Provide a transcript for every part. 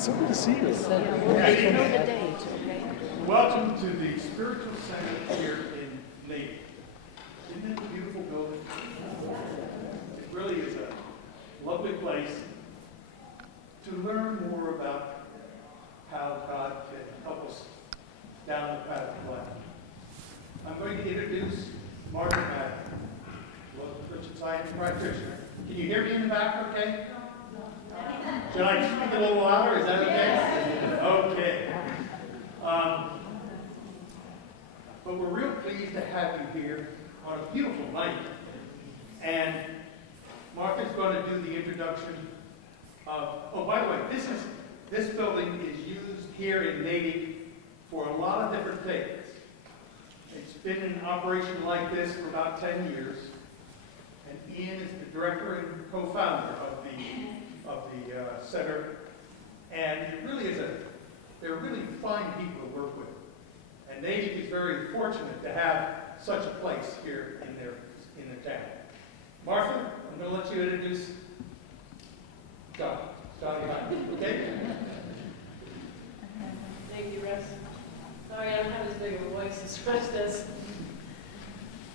So good to see you. Welcome to the Spiritual Center here in Natick. Isn't it a beautiful building? It really is a lovely place to learn more about how God can help us down the path of life. I'm going to introduce Martin Mack, Christian Science practitioner. Can you hear me in the back okay? Should I speak a little louder? Is that okay? Okay. But we're real pleased to have you here on a beautiful night. And Martha's going to do the introduction of, oh, by the way, this building is used here in Natick for a lot of different things. It's been in operation like this for about 10 years. And Ian is the director and co-founder of the center. And it really is they're really fine people to work with. And Natick is very fortunate to have such a place here in the town. Martha, I'm going to let you introduce Johnny Hyman, okay? Thank you, Russ. Sorry, I don't have as big of a voice as Russ does.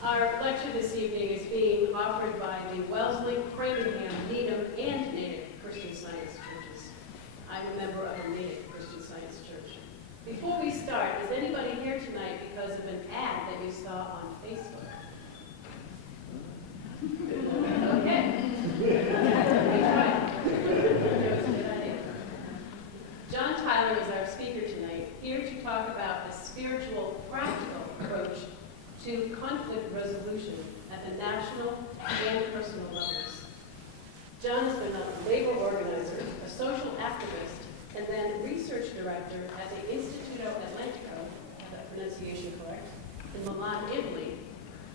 Our lecture this evening is being offered by the Wellesley, Framingham, Needham, and Natick Christian Science churches. I'm a member of the Natick Christian Science Church. Before we start, is anybody here tonight because of an ad that you saw on Facebook? Okay. John Tyler is our speaker tonight, here to talk about the spiritual, practical approach to conflict resolution at the national and personal levels. John has been a labor organizer, a social activist, and then research director at the Istituto Atlantico, have that pronunciation correct, in Milan, Italy,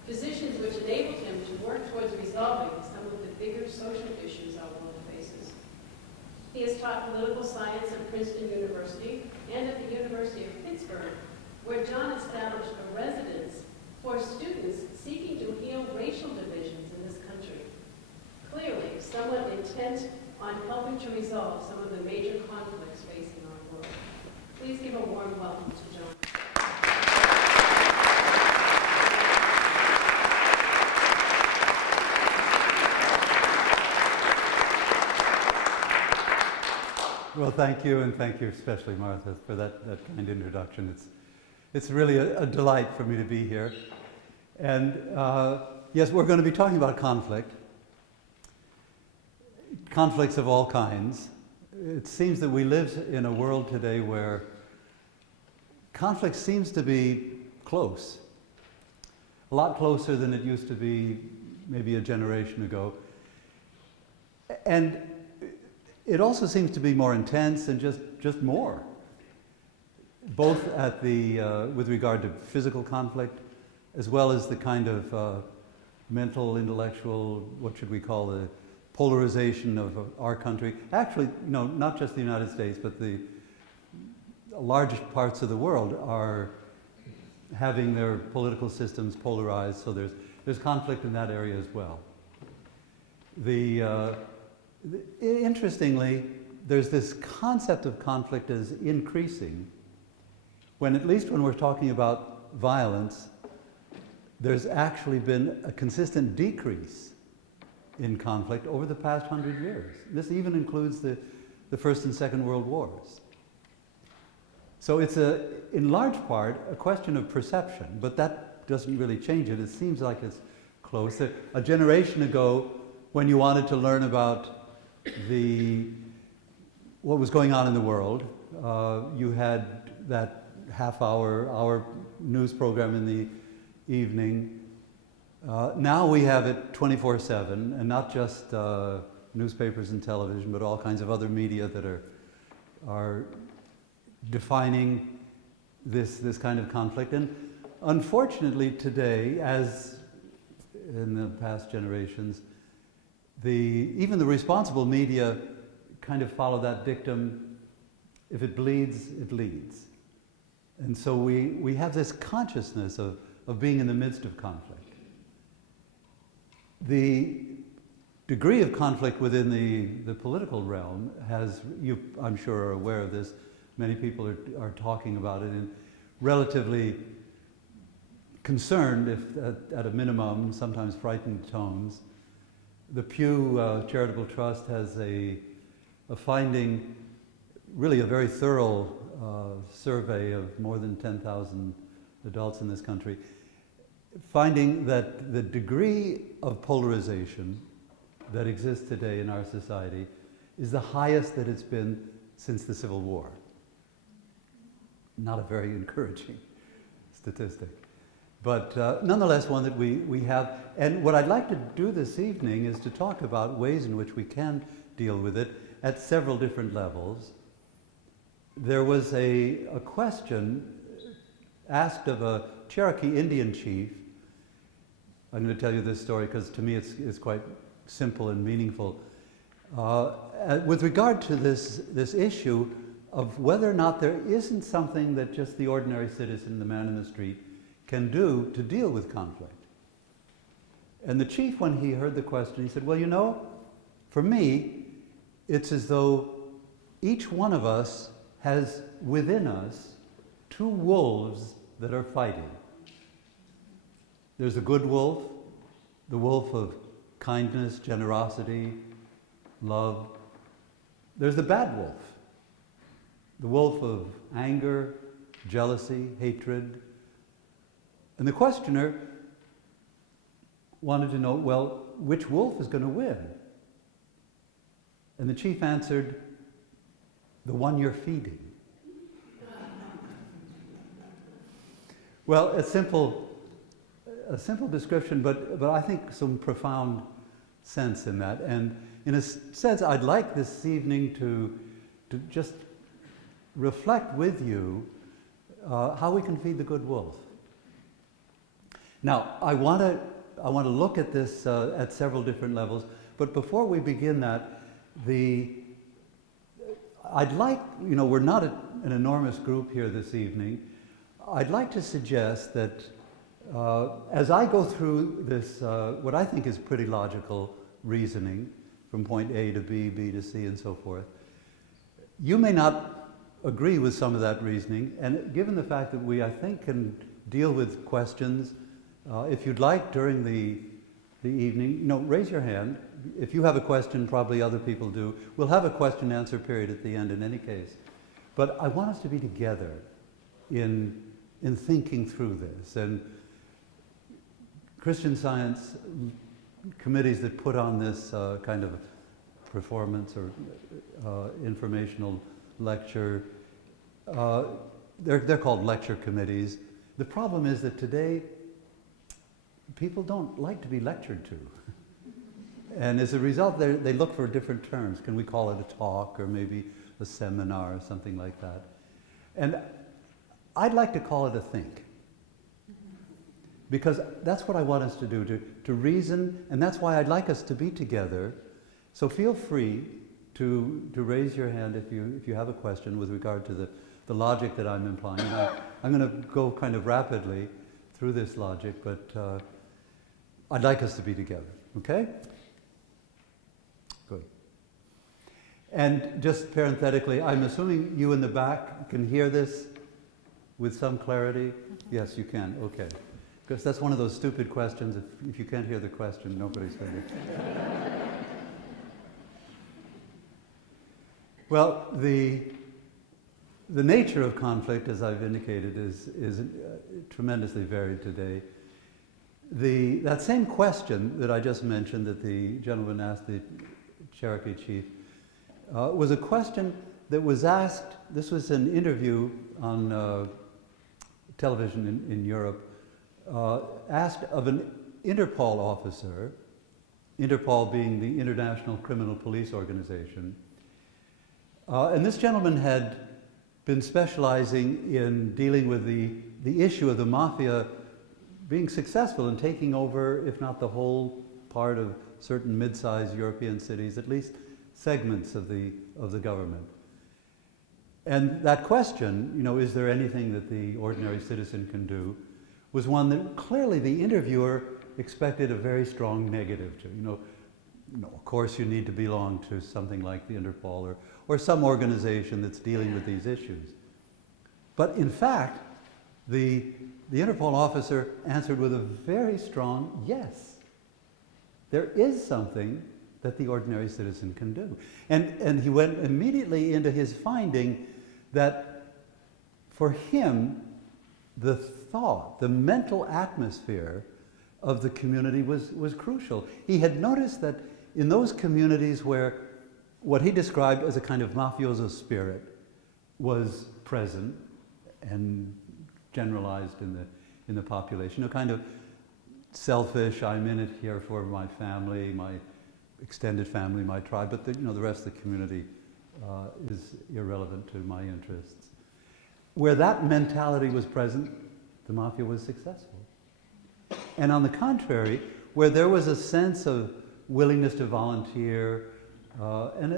positions which enabled him to work towards resolving some of the bigger social issues our world faces. He has taught political science at Princeton University and at the University of Pittsburgh, where John established a residence for students seeking to heal racial divisions in this country. Clearly, someone intent on helping to resolve some of the major conflicts facing our world. Please give a warm welcome to John. Well, thank you, and thank you especially, Martha, for that kind introduction. It's really a delight for me to be here. And yes, we're going to be talking about conflict. Conflicts of all kinds. It seems that we live in a world today where conflict seems to be close. A lot closer than it used to be maybe a generation ago. And it also seems to be more intense and just more. Both at with regard to physical conflict, as well as the kind of mental, intellectual, what should we call the polarization of our country. Actually, not just the United States, but the largest parts of the world are having their political systems polarized, so there's conflict in that area as well. Interestingly, there's this concept of conflict as increasing, when at least when we're talking about violence, there's actually been a consistent decrease in conflict over the past 100 years. This even includes the First and Second World Wars. So it's in large part a question of perception, but that doesn't really change it. It seems like it's close. A generation ago, when you wanted to learn about what was going on in the world, you had that hour news program in the evening. Now we have it 24/7, and not just newspapers and television, but all kinds of other media that are defining this kind of conflict. And unfortunately today, as in the past generations, even the responsible media kind of follow that dictum: if it bleeds, it leads. And so we have this consciousness of being in the midst of conflict. degree of conflict within the political realm has, you I'm sure are aware of this, many people are talking about it in relatively concerned, if at a minimum, sometimes frightened tones. The Pew Charitable Trust has a finding, really a very thorough survey of more than 10,000 adults in this country, finding that the degree of polarization that exists today in our society is the highest that it's been since the Civil War. Not a very encouraging statistic. But nonetheless, one that we have. And what I'd like to do this evening is to talk about ways in which we can deal with it at several different levels. There was a question asked of a Cherokee Indian chief. I'm going to tell you this story because to me it's quite simple and meaningful. With regard to this issue of whether or not there isn't something that just the ordinary citizen, the man in the street, can do to deal with conflict. And the chief, when he heard the question, he said, well, you know, for me, it's as though each one of us has within us two wolves that are fighting. There's a good wolf, the wolf of kindness, generosity, love. There's the bad wolf, the wolf of anger, jealousy, hatred. And the questioner wanted to know, well, which wolf is going to win? And the chief answered, the one you're feeding. Well, a simple description, but I think some profound sense in that. And in a sense, I'd like this evening to just reflect with you how we can feed the good wolf. Now, I want to look at this at several different levels, but before we begin that, I'd like, you know, we're not an enormous group here this evening. I'd like to suggest that as I go through this, what I think is pretty logical reasoning from point A to B, B to C, and so forth, you may not agree with some of that reasoning, and given the fact that we, I think, can deal with questions, if you'd like during the evening, you know, raise your hand. If you have a question, probably other people do. We'll have a question and answer period at the end in any case. But I want us to be together in thinking through this. And Christian Science committees that put on this kind of performance or informational lecture, they're called lecture committees. The problem is that today, people don't like to be lectured to. And as a result, they look for different terms. Can we call it a talk or maybe a seminar or something like that? And I'd like to call it a think. Because that's what I want us to do, to reason, and that's why I'd like us to be together. So feel free to raise your hand if you have a question with regard to the logic that I'm implying. I'm going to go kind of rapidly through this logic, but I'd like us to be together, okay? Good. And just parenthetically, I'm assuming you in the back can hear this with some clarity? Yes, you can, okay. Because that's one of those stupid questions. If you can't hear the question, nobody's going to. Well, the nature of conflict, as I've indicated, is tremendously varied today. That same question that I just mentioned that the gentleman asked the Cherokee chief was a question that was asked. This was an interview on television in Europe, asked of an Interpol officer, Interpol being the International Criminal Police Organization. And this gentleman had been specializing in dealing with the issue of the mafia being successful in taking over, if not the whole part of certain mid-sized European cities, at least segments of the government. And that question, you know, is there anything that the ordinary citizen can do, was one that clearly the interviewer expected a very strong negative to. You know, of course you need to belong to something like the Interpol or some organization that's dealing with these issues. But in fact, the Interpol officer answered with a very strong yes. There is something that the ordinary citizen can do. And he went immediately into his finding that for him, the thought, the mental atmosphere of the community was crucial. He had noticed that in those communities where what he described as a kind of mafioso spirit was present and generalized in the population, a kind of selfish, I'm in it here for my family, my extended family, my tribe, but the rest of the community is irrelevant to my interests. Where that mentality was present, the mafia was successful. And on the contrary, where there was a sense of willingness to volunteer and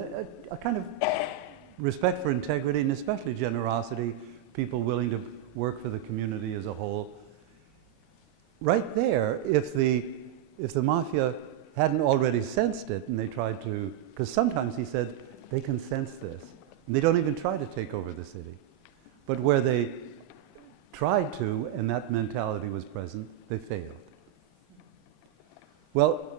a kind of respect for integrity and especially generosity, people willing to work for the community as a whole, right there, if the mafia hadn't already sensed it and they tried to, because sometimes he said they can sense this, and they don't even try to take over the city. But where they tried to, and that mentality was present, they failed. Well,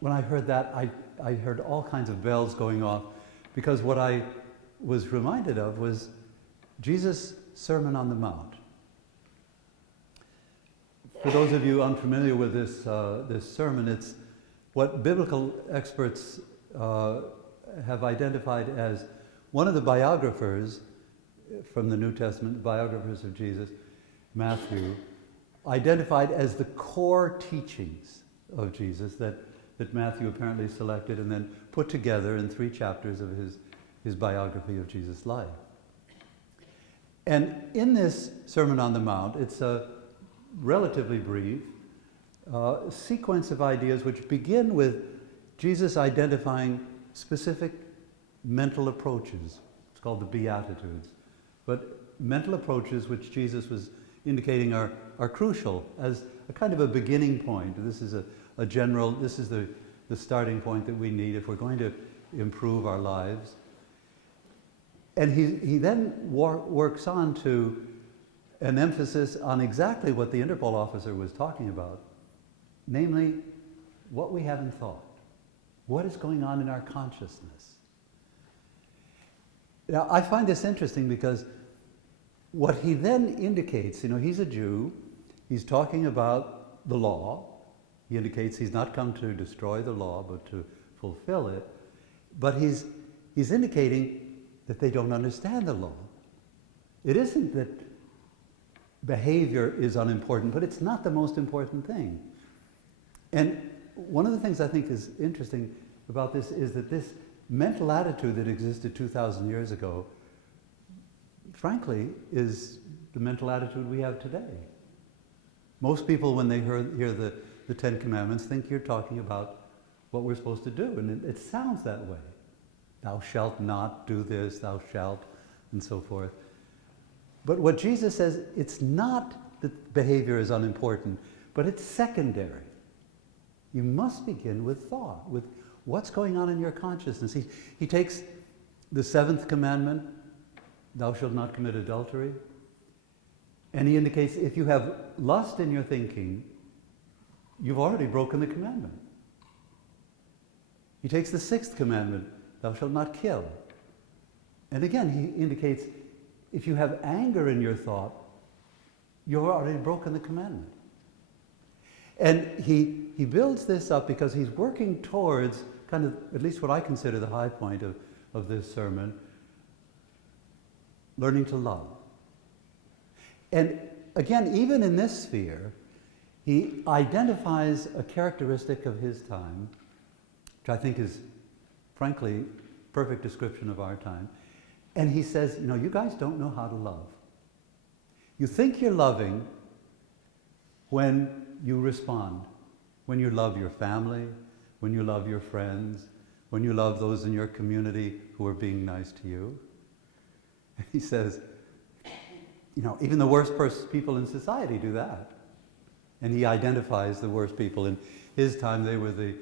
when I heard that, I heard all kinds of bells going off, because what I was reminded of was Jesus' Sermon on the Mount. For those of you unfamiliar with this sermon, it's what biblical experts have identified as one of the biographers from the New Testament, biographers of Jesus, Matthew, identified as the core teachings of Jesus that Matthew apparently selected and then put together in 3 chapters of his biography of Jesus' life. And in this Sermon on the Mount, it's a relatively brief sequence of ideas which begin with Jesus identifying specific mental approaches. It's called the Beatitudes. But mental approaches which Jesus was indicating are crucial as a kind of a beginning point. This is a general, this is the starting point that we need if we're going to improve our lives. And he then works on to an emphasis on exactly what the Interpol officer was talking about, namely what we have in thought. What is going on in our consciousness? Now, I find this interesting because what he then indicates, he's a Jew, he's talking about the law. He indicates he's not come to destroy the law, but to fulfill it. But he's indicating that they don't understand the law. It isn't that behavior is unimportant, but it's not the most important thing. And one of the things I think is interesting about this is that this mental attitude that existed 2,000 years ago, frankly, is the mental attitude we have today. Most people, when they hear the 10 Commandments, think you're talking about what we're supposed to do, and it sounds that way. Thou shalt not do this, thou shalt, and so forth. But what Jesus says, it's not that behavior is unimportant, but it's secondary. You must begin with thought, with what's going on in your consciousness. He takes the 7th commandment, thou shalt not commit adultery, and he indicates if you have lust in your thinking, you've already broken the commandment. He takes the 6th commandment, thou shalt not kill. And again, he indicates if you have anger in your thought, you've already broken the commandment. And he builds this up because he's working towards kind of, at least what I consider the high point of this sermon, learning to love. And again, even in this sphere, he identifies a characteristic of his time, which I think is, frankly, perfect description of our time. And he says, you guys don't know how to love. You think you're loving when you respond, when you love your family, when you love your friends, when you love those in your community who are being nice to you. And he says, even the worst people in society do that. And he identifies the worst people. In his time, they were the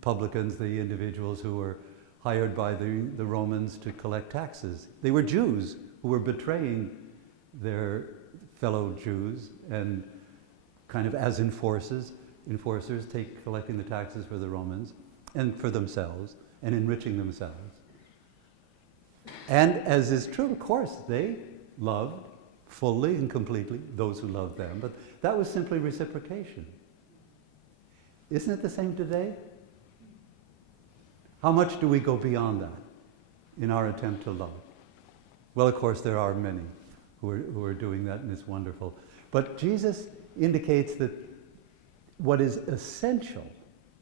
publicans, the individuals who were hired by the Romans to collect taxes. They were Jews who were betraying their fellow Jews and kind of as enforcers collecting the taxes for the Romans and for themselves and enriching themselves. And as is true, of course, they loved fully and completely those who loved them, but that was simply reciprocation. Isn't it the same today? How much do we go beyond that in our attempt to love? Well, of course, there are many who are doing that, and it's wonderful. But Jesus indicates that what is essential,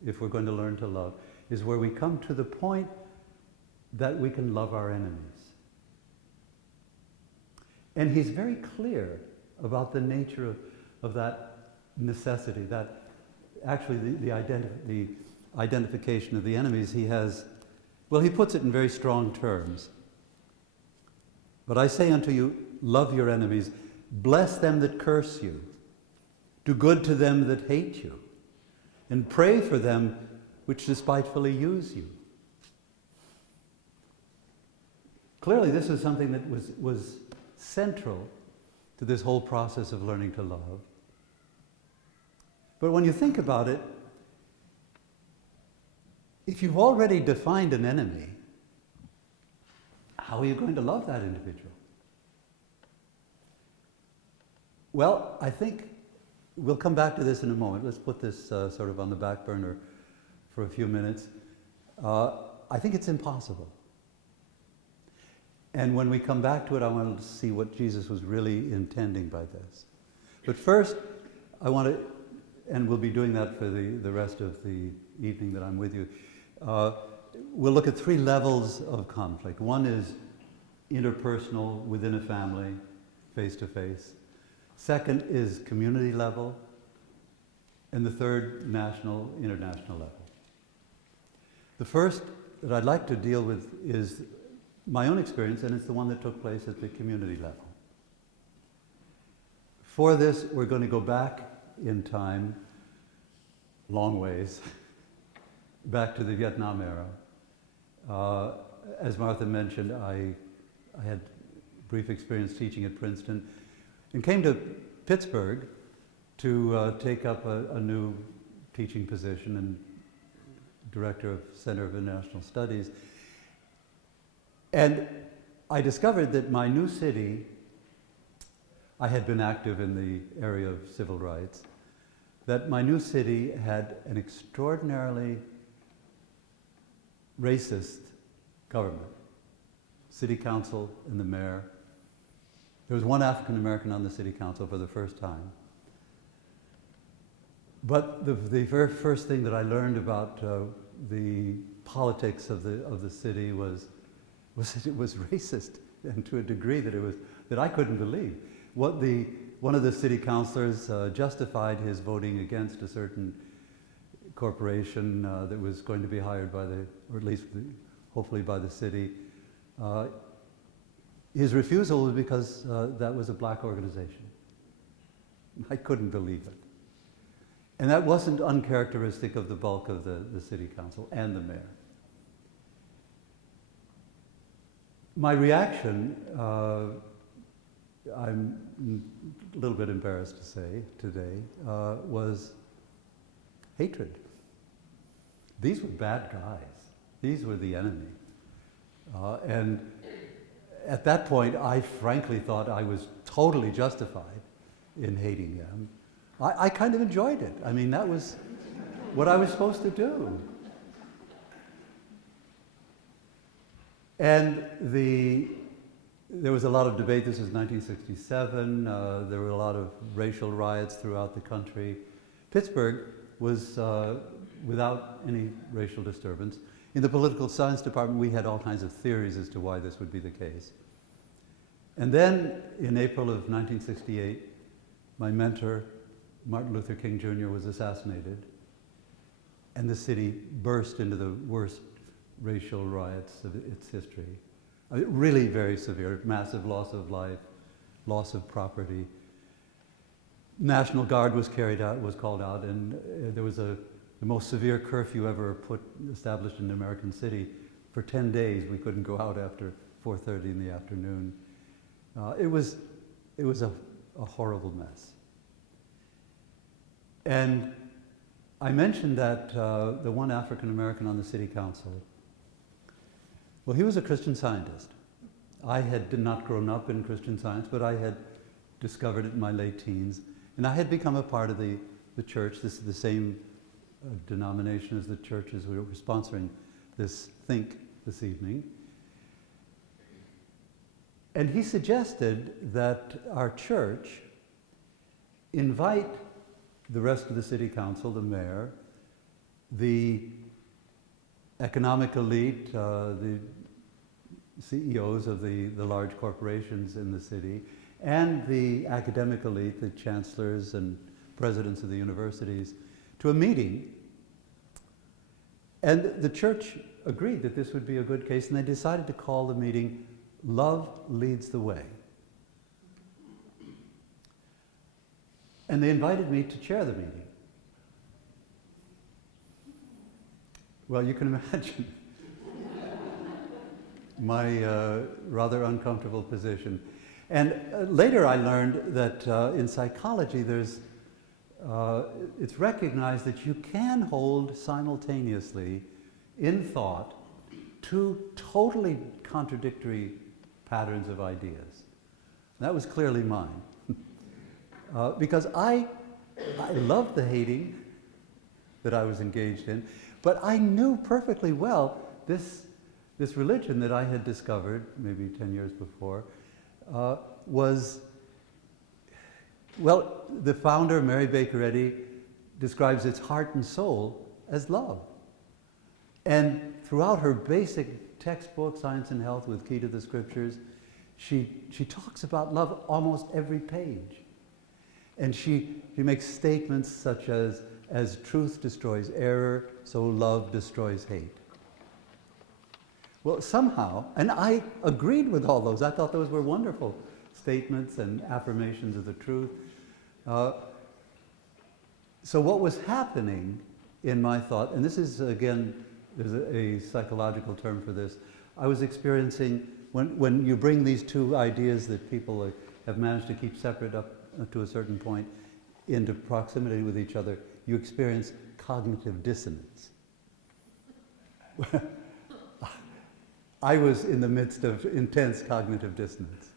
if we're going to learn to love, is where we come to the point that we can love our enemies. And he's very clear about the nature of that necessity, that actually the identification of the enemies. He puts it in very strong terms. But I say unto you, love your enemies, bless them that curse you, do good to them that hate you, and pray for them which despitefully use you. Clearly, this is something that was central to this whole process of learning to love. But when you think about it, if you've already defined an enemy, how are you going to love that individual? Well, I think we'll come back to this in a moment. Let's put this sort of on the back burner for a few minutes. I think it's impossible. And when we come back to it, I want to see what Jesus was really intending by this. But first, I want to, and we'll be doing that for the rest of the evening that I'm with you, we'll look at three levels of conflict. One is interpersonal, within a family, face-to-face. Second is community level. And the third, national, international level. The first that I'd like to deal with is my own experience, and it's the one that took place at the community level. For this, we're going to go back in time, long ways, back to the Vietnam era. As Martha mentioned, I had brief experience teaching at Princeton and came to Pittsburgh to take up a new teaching position and director of Center of International Studies. And I discovered that my new city, I had been active in the area of civil rights, that my new city had an extraordinarily racist government. City council and the mayor. There was one African American on the city council for the first time. But the very first thing that I learned about the politics of the city was that it was racist, and to a degree that I couldn't believe. One of the city councilors justified his voting against a certain corporation that was going to be hired by or at least hopefully by the city. His refusal was because that was a black organization. I couldn't believe it. And that wasn't uncharacteristic of the bulk of the city council and the mayor. My reaction, I'm a little bit embarrassed to say today, was hatred. These were bad guys. These were the enemy. And at that point, I frankly thought I was totally justified in hating them. I kind of enjoyed it. I mean, that was what I was supposed to do. And there was a lot of debate. This was 1967. There were a lot of racial riots throughout the country. Pittsburgh was without any racial disturbance. In the political science department, we had all kinds of theories as to why this would be the case. And then, in April of 1968, my mentor, Martin Luther King Jr., was assassinated, and the city burst into the worst racial riots of its history. I mean, really very severe, massive loss of life, loss of property. National Guard was called out, and there was a the most severe curfew ever established in an American city. For 10 days, we couldn't go out after 4:30 in the afternoon. It was a horrible mess. And I mentioned that the one African American on the city council, well, he was a Christian Scientist. I did not grown up in Christian Science, but I had discovered it in my late teens, and I had become a part of the church. This is the same denomination as the churches we were sponsoring this Think this evening. And he suggested that our church invite the rest of the city council, the mayor, the economic elite, the CEOs of the large corporations in the city, and the academic elite, the chancellors and presidents of the universities, to a meeting. And the church agreed that this would be a good case, and they decided to call the meeting Love Leads the Way. And they invited me to chair the meeting. Well, you can imagine my rather uncomfortable position. And later I learned that in psychology it's recognized that you can hold simultaneously in thought two totally contradictory patterns of ideas. That was clearly mine. Because I loved the hating that I was engaged in, but I knew perfectly well this religion that I had discovered maybe 10 years before was, well, the founder, Mary Baker Eddy, describes its heart and soul as love. And throughout her basic textbook, Science and Health with Key to the Scriptures, she talks about love almost every page. And she makes statements such as truth destroys error, so love destroys hate. Well, somehow, and I agreed with all those. I thought those were wonderful statements and affirmations of the truth. So what was happening in my thought, and this is, again, there's a psychological term for this, I was experiencing, when you bring these two ideas that people have managed to keep separate up to a certain point into proximity with each other, you experience cognitive dissonance. I was in the midst of intense cognitive dissonance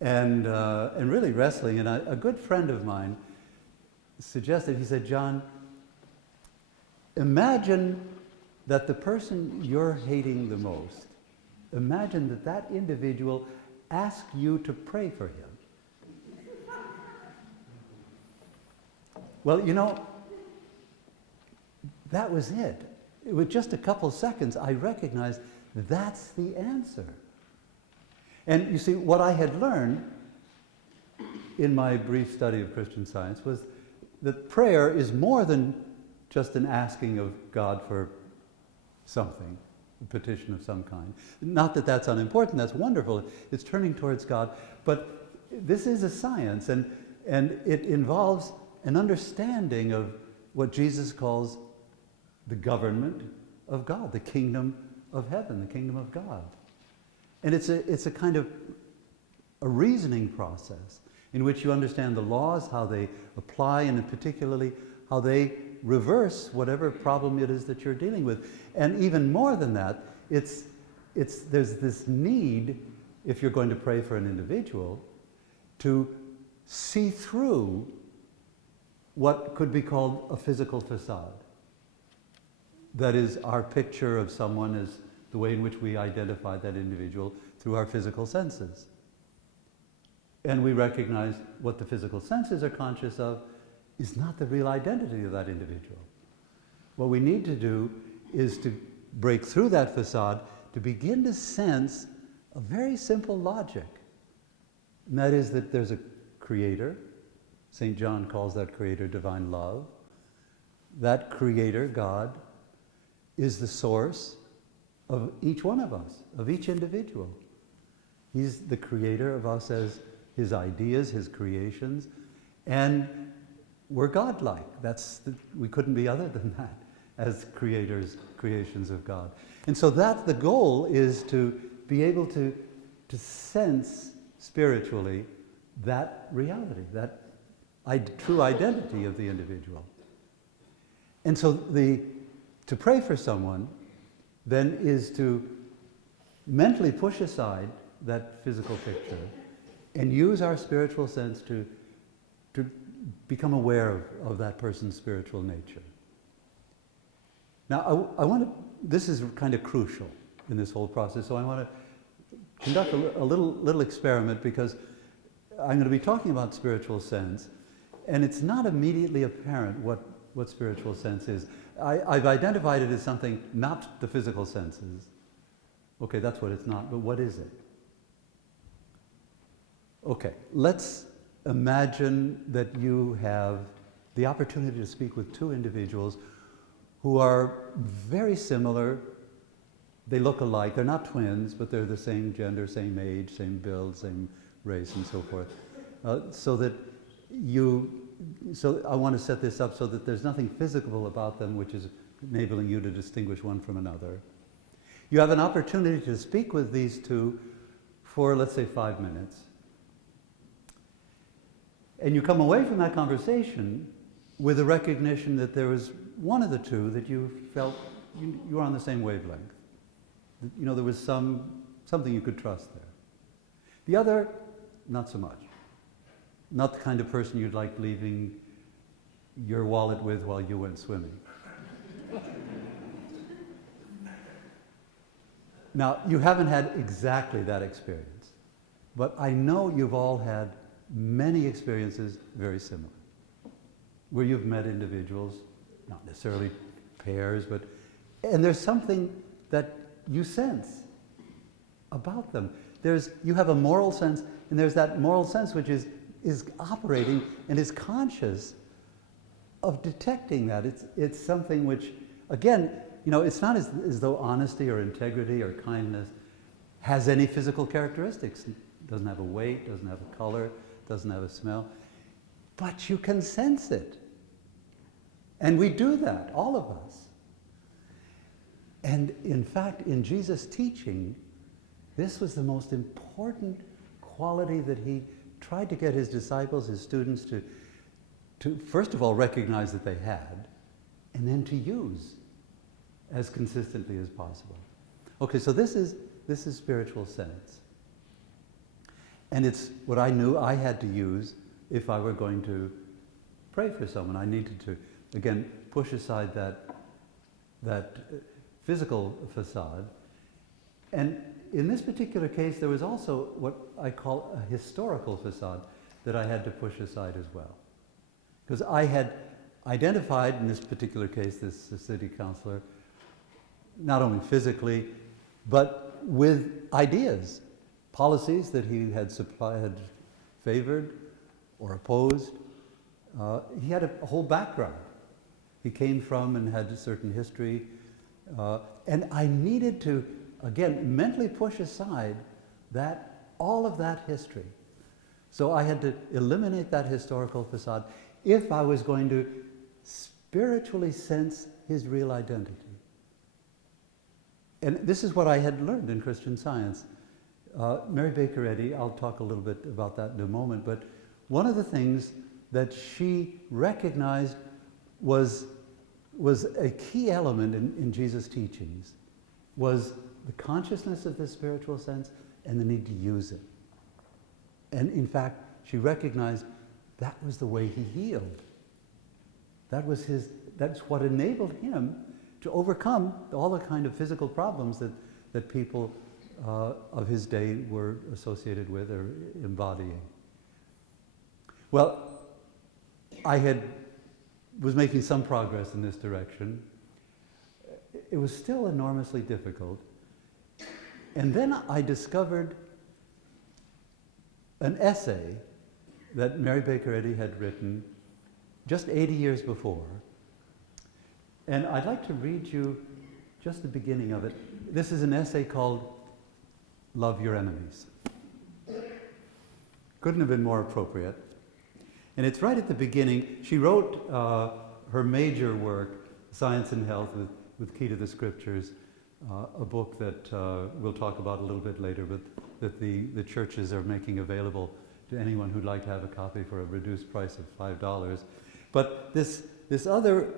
and really wrestling. And a good friend of mine suggested, he said, John, imagine that the person you're hating the most, imagine that individual asked you to pray for him. Well, you know, that was it. With just a couple seconds, I recognized that's the answer. And you see, what I had learned in my brief study of Christian Science was that prayer is more than just an asking of God for something, a petition of some kind. Not that that's unimportant, that's wonderful. It's turning towards God. But this is a science, and it involves an understanding of what Jesus calls the government of God, the kingdom of heaven, the kingdom of God. And it's a kind of a reasoning process in which you understand the laws, how they apply, and particularly how they reverse whatever problem it is that you're dealing with. And even more than that, there's this need, if you're going to pray for an individual, to see through what could be called a physical facade. That is, our picture of someone is the way in which we identify that individual through our physical senses. And we recognize what the physical senses are conscious of is not the real identity of that individual. What we need to do is to break through that facade to begin to sense a very simple logic. And that is that there's a creator. St. John calls that creator divine love. That creator, God, is the source of each one of us, of each individual. He's the creator of us as his ideas, his creations, and we're godlike. We couldn't be other than that as creations of God. And so the goal is to be able to sense spiritually that reality, that true identity of the individual. And so to pray for someone then is to mentally push aside that physical picture and use our spiritual sense to become aware of that person's spiritual nature. Now, this is kind of crucial in this whole process, so I want to conduct a little experiment, because I'm going to be talking about spiritual sense, and it's not immediately apparent what spiritual sense is. I've identified it as something not the physical senses. Okay, that's what it's not, but what is it? Okay, let's imagine that you have the opportunity to speak with two individuals who are very similar. They look alike. They're not twins, but they're the same gender, same age, same build, same race, and so forth. So I want to set this up so that there's nothing physical about them which is enabling you to distinguish one from another. You have an opportunity to speak with these two for, let's say, 5 minutes. And you come away from that conversation with a recognition that there was one of the two that you felt you were on the same wavelength. You know, there was something you could trust there. The other, not so much. Not the kind of person you'd like leaving your wallet with while you went swimming. Now, you haven't had exactly that experience, but I know you've all had many experiences very similar, where you've met individuals, not necessarily pairs, and there's something that you sense about them. You have a moral sense, and there's that moral sense which is operating and is conscious of detecting that. It's something which, again, you know, it's not as though honesty or integrity or kindness has any physical characteristics. It doesn't have a weight, doesn't have a color, doesn't have a smell, but you can sense it. And we do that, all of us. And in fact, in Jesus' teaching, this was the most important quality that he tried to get his disciples, his students, to first of all recognize that they had, and then to use as consistently as possible. Okay, so this is spiritual sense. And it's what I knew I had to use if I were going to pray for someone. I needed to, again, push aside that physical facade. And in this particular case, there was also what I call a historical facade that I had to push aside as well. Because I had identified, in this particular case, this city councillor, not only physically, but with ideas, policies that he had favored or opposed. He had a whole background. He came from and had a certain history. And I needed to, again, mentally push aside all of that history. So I had to eliminate that historical facade if I was going to spiritually sense his real identity. And this is what I had learned in Christian Science. Mary Baker Eddy, I'll talk a little bit about that in a moment, but one of the things that she recognized was a key element in Jesus' teachings was the consciousness of the spiritual sense and the need to use it. And in fact, she recognized that was the way he healed. That's what enabled him to overcome all the kind of physical problems that people of his day were associated with or embodying. Well, I was making some progress in this direction. It was still enormously difficult. And then I discovered an essay that Mary Baker Eddy had written just 80 years before. And I'd like to read you just the beginning of it. This is an essay called Love Your Enemies. Couldn't have been more appropriate. And it's right at the beginning. She wrote her major work, Science and Health with Key to the Scriptures, a book that we'll talk about a little bit later, but that the churches are making available to anyone who'd like to have a copy for a reduced price of $5. But this other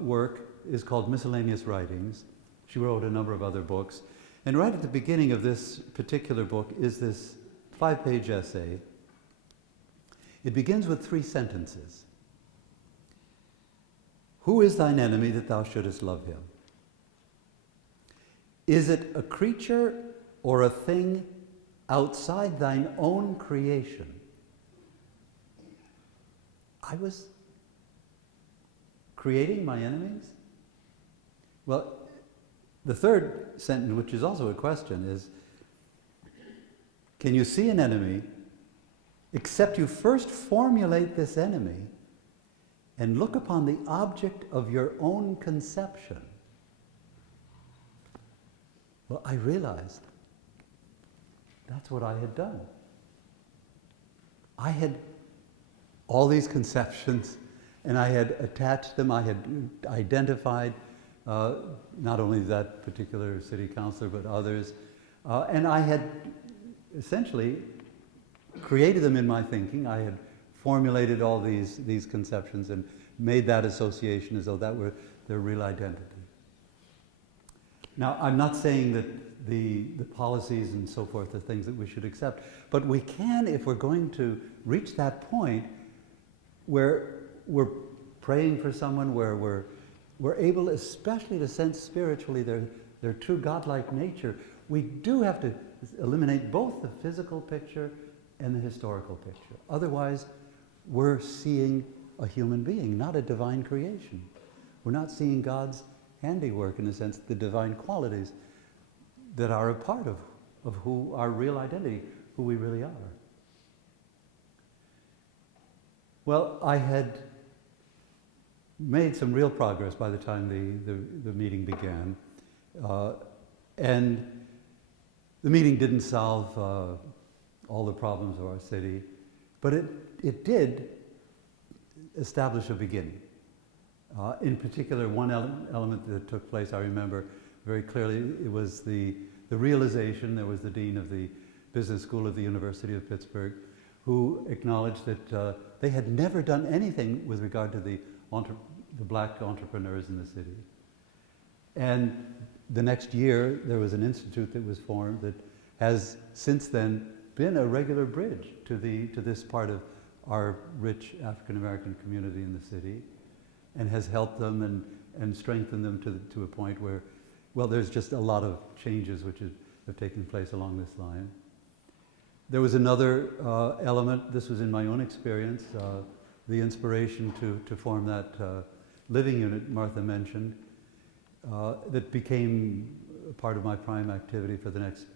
work is called Miscellaneous Writings. She wrote a number of other books. And right at the beginning of this particular book is this 5-page essay. It begins with 3 sentences. Who is thine enemy that thou shouldest love him? Is it a creature or a thing outside thine own creation? I was creating my enemies? Well, the third sentence, which is also a question, is, can you see an enemy except you first formulate this enemy and look upon the object of your own conception? Well, I realized that's what I had done. I had all these conceptions, and I had attached them, I had identified not only that particular city councilor, but others, and I had essentially created them in my thinking. I had formulated all these conceptions and made that association as though that were their real identity. Now, I'm not saying that the policies and so forth are things that we should accept, but we can, if we're going to reach that point where we're praying for someone, where we're able especially to sense spiritually their true godlike nature, we do have to eliminate both the physical picture and the historical picture. Otherwise, we're seeing a human being, not a divine creation. We're not seeing God's handiwork, in a sense, the divine qualities that are a part of who our real identity, who we really are. Well, I had made some real progress by the time the meeting began. And the meeting didn't solve all the problems of our city, but it did establish a beginning. In particular, one element that took place, I remember very clearly, it was the realization. There was the dean of the business school of the University of Pittsburgh, who acknowledged that they had never done anything with regard to the black entrepreneurs in the city. And the next year, there was an institute that was formed that has since then been a regular bridge to this part of our rich African American community in the city, and has helped them and strengthened them to a point where, well, there's just a lot of changes which have taken place along this line. There was another element, this was in my own experience, the inspiration to form that living unit Martha mentioned, that became a part of my prime activity for the next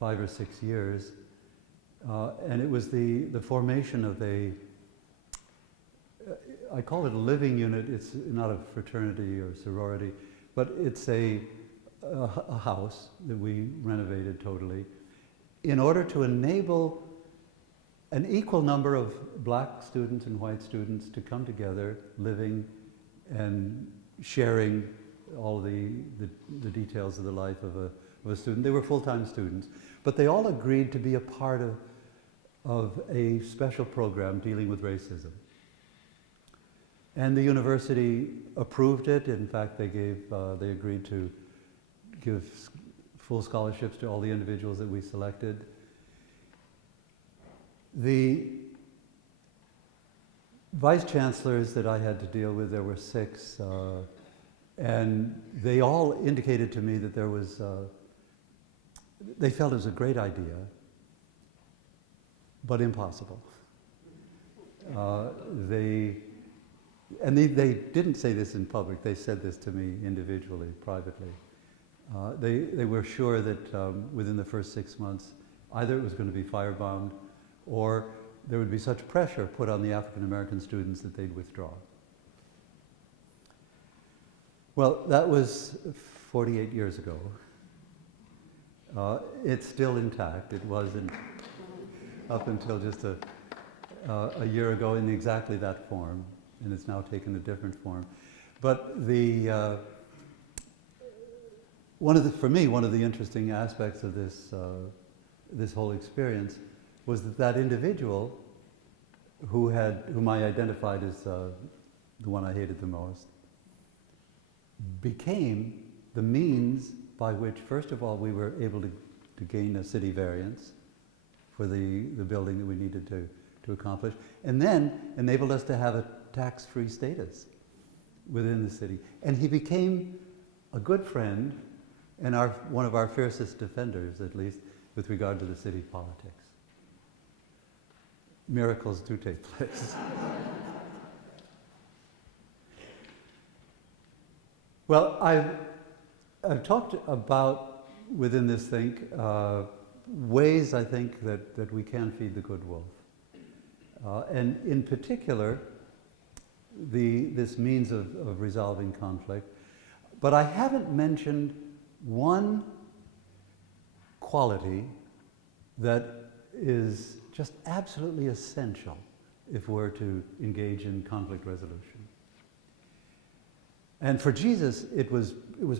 5 or 6 years. And it was the formation of I call it a living unit. It's not a fraternity or sorority, but it's a house that we renovated totally in order to enable an equal number of black students and white students to come together, living and sharing all the details of the life of a student. They were full-time students, but they all agreed to be a part of a special program dealing with racism. And the university approved it. In fact, they agreed to give full scholarships to all the individuals that we selected. The vice chancellors that I had to deal with, there were 6, and they all indicated to me that there was, they felt it was a great idea, but impossible. They didn't say this in public, they said this to me individually, privately. They were sure that within the first 6 months, either it was going to be firebombed or there would be such pressure put on the African American students that they'd withdraw. Well, that was 48 years ago. It's still intact. It wasn't up until just a year ago in exactly that form, and it's now taken a different form. But for me, one of the interesting aspects of this whole experience was that individual whom I identified as the one I hated the most, became the means by which, first of all, we were able to gain a city variance for the building that we needed to accomplish, and then enabled us to have a tax-free status within the city. And he became a good friend and one of our fiercest defenders, at least, with regard to the city politics. Miracles do take place. Well, I've talked about, within this think, ways I think that we can feed the good wolf. And in particular, this means of resolving conflict. But I haven't mentioned one quality that is just absolutely essential if we're to engage in conflict resolution. And for Jesus, it was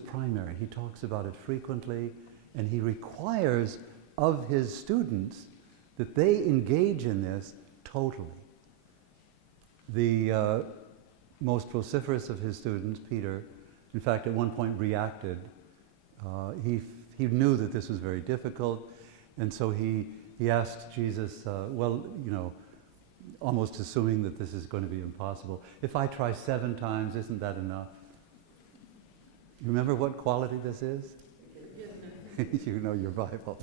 primary. He talks about it frequently, and he requires of his students that they engage in this totally. The most vociferous of his students, Peter, in fact, at one point reacted. He knew that this was very difficult, and so he asked Jesus, almost assuming that this is going to be impossible, if I try 7 times, isn't that enough? You remember what quality this is? You know your Bible.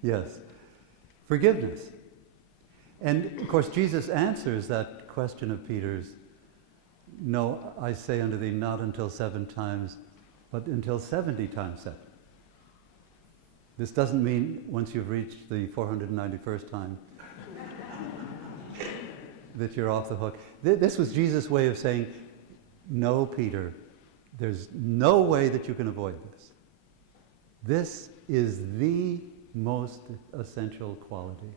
Yes. Forgiveness. And of course, Jesus answers that question of Peter's, no, I say unto thee, not until 7 times, but until 70 times 7. This doesn't mean once you've reached the 491st time that you're off the hook. This was Jesus' way of saying, no, Peter, there's no way that you can avoid this. This is the most essential quality.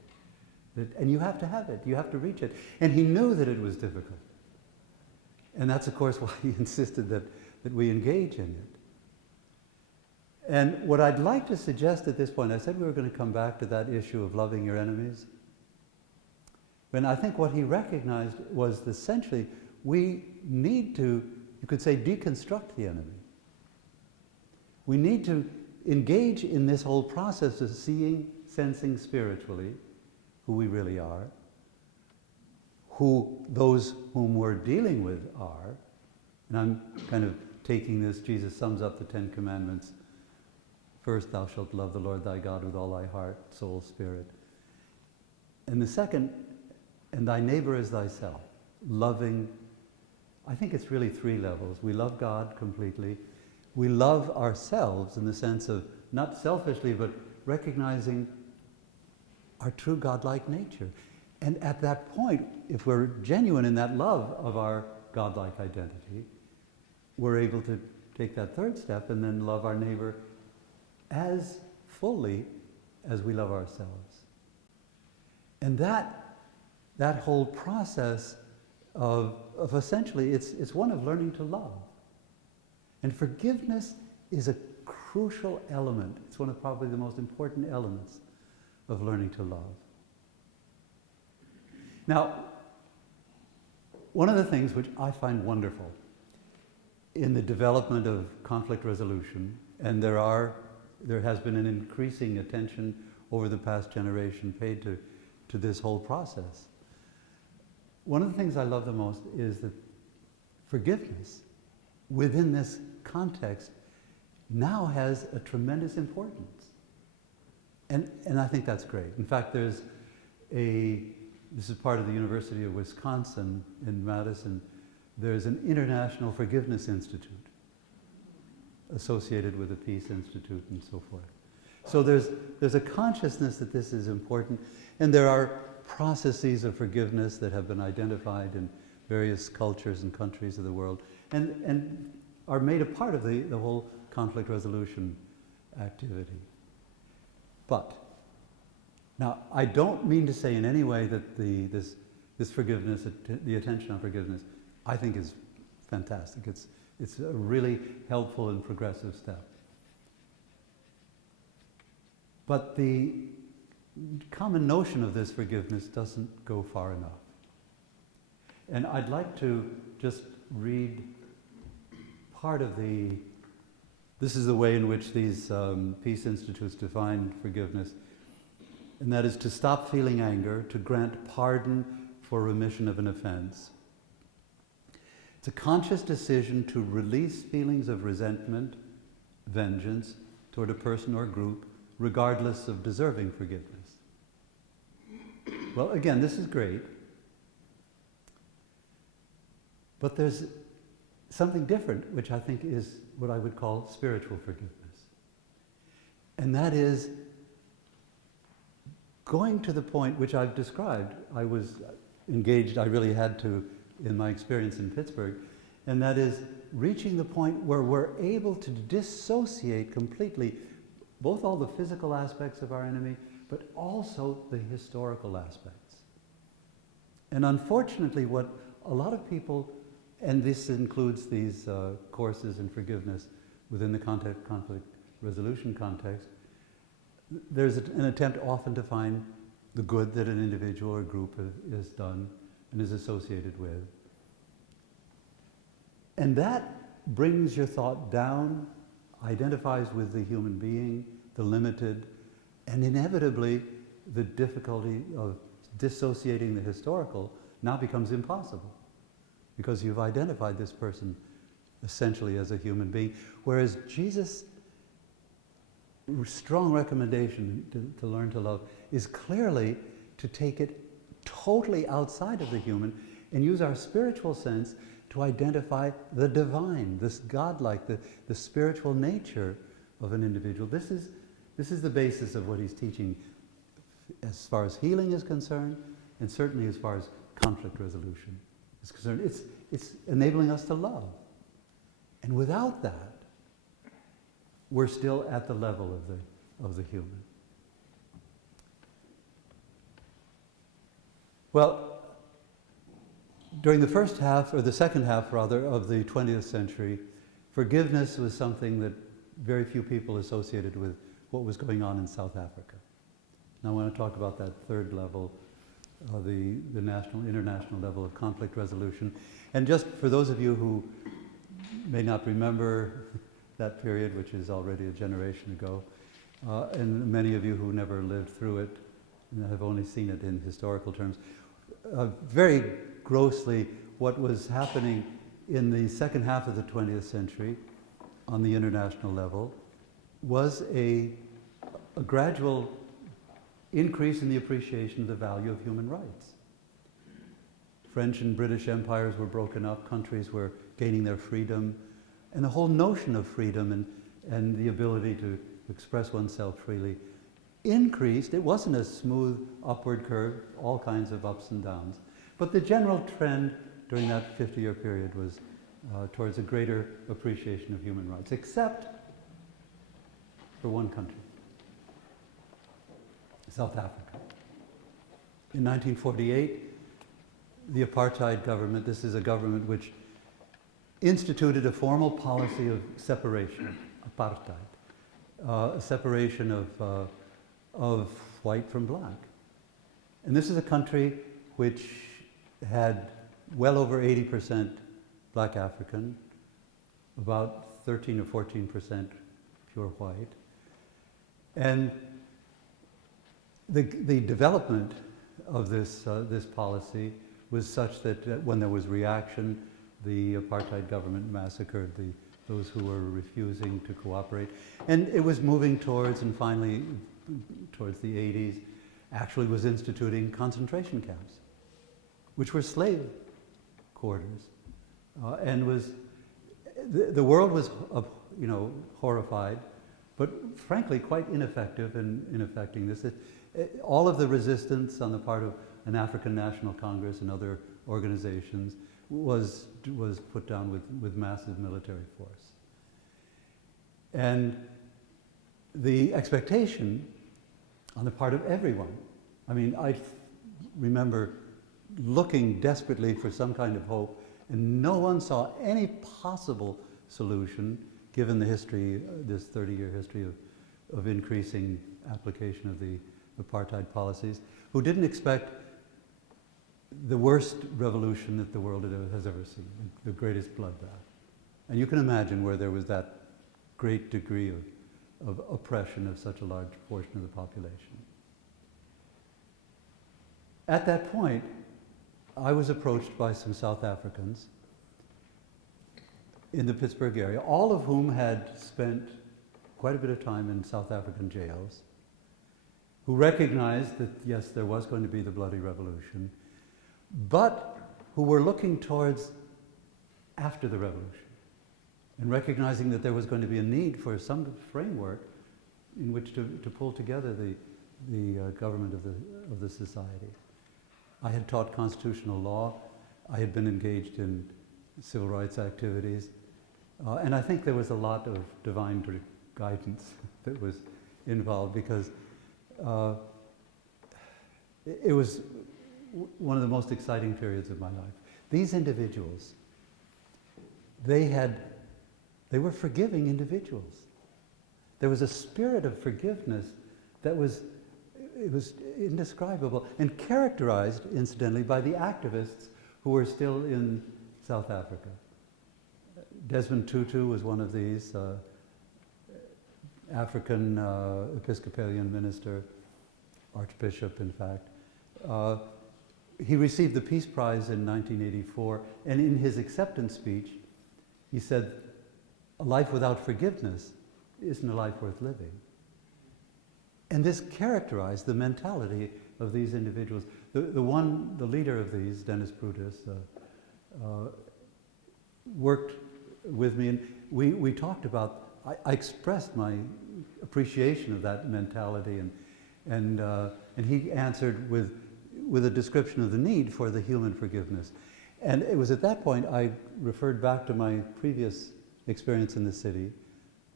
And you have to have it. You have to reach it. And he knew that it was difficult. And that's, of course, why he insisted that we engage in it. And what I'd like to suggest at this point, I said we were going to come back to that issue of loving your enemies. And I think what he recognized was essentially we need to, you could say, deconstruct the enemy. We need to engage in this whole process of seeing, sensing spiritually who we really are, who those whom we're dealing with are. And I'm kind of taking this, Jesus sums up the 10 Commandments. First, thou shalt love the Lord thy God with all thy heart, soul, spirit. And the second, and thy neighbor as thyself. Loving, I think it's really 3 levels. We love God completely. We love ourselves in the sense of, not selfishly, but recognizing our true godlike nature. And at that point, if we're genuine in that love of our godlike identity, we're able to take that 3rd step and then love our neighbor as fully as we love ourselves. And that whole process of essentially, it's one of learning to love. And forgiveness is a crucial element. It's one of probably the most important elements of learning to love. Now, one of the things which I find wonderful in the development of conflict resolution, and there has been an increasing attention over the past generation paid to this whole process. One of the things I love the most is that forgiveness within this context now has a tremendous importance. And I think that's great. In fact, this is part of the University of Wisconsin in Madison, there's an International Forgiveness Institute associated with the Peace Institute and so forth. So there's a consciousness that this is important, and there are processes of forgiveness that have been identified in various cultures and countries of the world, and are made a part of the whole conflict resolution activity. But now, I don't mean to say in any way that this this forgiveness, the attention on forgiveness, I think is fantastic. It's a really helpful and progressive step. But the common notion of this forgiveness doesn't go far enough. And I'd like to just read part of this is the way in which these peace institutes define forgiveness, and that is to stop feeling anger, to grant pardon for remission of an offense. It's a conscious decision to release feelings of resentment, vengeance toward a person or group, regardless of deserving forgiveness. Well, again, this is great, but there's something different, which I think is what I would call spiritual forgiveness. And that is going to the point which I've described. I was engaged, I really had to, in my experience in Pittsburgh, and that is reaching the point where we're able to dissociate completely both all the physical aspects of our enemy, but also the historical aspects. And unfortunately, what a lot of people, and this includes these courses in forgiveness within the conflict resolution context, there's an attempt often to find the good that an individual or group has done and is associated with. And that brings your thought down, identifies with the human being, the limited, and inevitably the difficulty of dissociating the historical now becomes impossible because you've identified this person essentially as a human being. Whereas Jesus' strong recommendation to learn to love is clearly to take it totally outside of the human and use our spiritual sense to identify the divine, this godlike, the spiritual nature of an individual. This is the basis of what he's teaching as far as healing is concerned, and certainly as far as conflict resolution is concerned. It's enabling us to love. And without that, we're still at the level of the human. Well, during the first half, or the second half rather, of the 20th century, forgiveness was something that very few people associated with what was going on in South Africa. Now I want to talk about that third level, the international level of conflict resolution. And just for those of you who may not remember that period, which is already a generation ago, and many of you who never lived through it and have only seen it in historical terms, very grossly, what was happening in the second half of the 20th century on the international level was a gradual increase in the appreciation of the value of human rights. French and British empires were broken up, countries were gaining their freedom, and the whole notion of freedom and the ability to express oneself freely increased. It wasn't a smooth upward curve, all kinds of ups and downs. But the general trend during that 50-year period was towards a greater appreciation of human rights, except for one country, South Africa. In 1948, the apartheid government, this is a government which instituted a formal policy of separation, apartheid, a separation of white from black. And this is a country which had well over 80% black African, about 13 or 14% pure white. And the development of this policy was such that when there was reaction, the apartheid government massacred those who were refusing to cooperate. And it was moving towards, and finally towards the 80s, actually was instituting concentration camps, which were slave quarters, and the world was horrified, but frankly quite ineffective in effecting this. All of the resistance on the part of an African National Congress and other organizations was put down with massive military force. And the expectation on the part of everyone, I mean, I remember looking desperately for some kind of hope, and no one saw any possible solution, given the history, this 30-year history of increasing application of the apartheid policies, who didn't expect the worst revolution that the world has ever seen, the greatest bloodbath. And you can imagine where there was that great degree of oppression of such a large portion of the population. At that point, I was approached by some South Africans in the Pittsburgh area, all of whom had spent quite a bit of time in South African jails, who recognized that, yes, there was going to be the bloody revolution, but who were looking towards after the revolution and recognizing that there was going to be a need for some framework in which to pull together the government of the society. I had taught constitutional law. I had been engaged in civil rights activities. And I think there was a lot of divine guidance that was involved, because it was one of the most exciting periods of my life. These individuals, they were forgiving individuals. There was a spirit of forgiveness that was indescribable, and characterized, incidentally, by the activists who were still in South Africa. Desmond Tutu was one of these, African Episcopalian minister, archbishop, in fact. He received the Peace Prize in 1984, and in his acceptance speech, he said, "A life without forgiveness isn't a life worth living." And this characterized the mentality of these individuals. The leader of these, Dennis Brutus, worked with me, and we talked about, I expressed my appreciation of that mentality, and he answered with a description of the need for the human forgiveness. And it was at that point I referred back to my previous experience in the city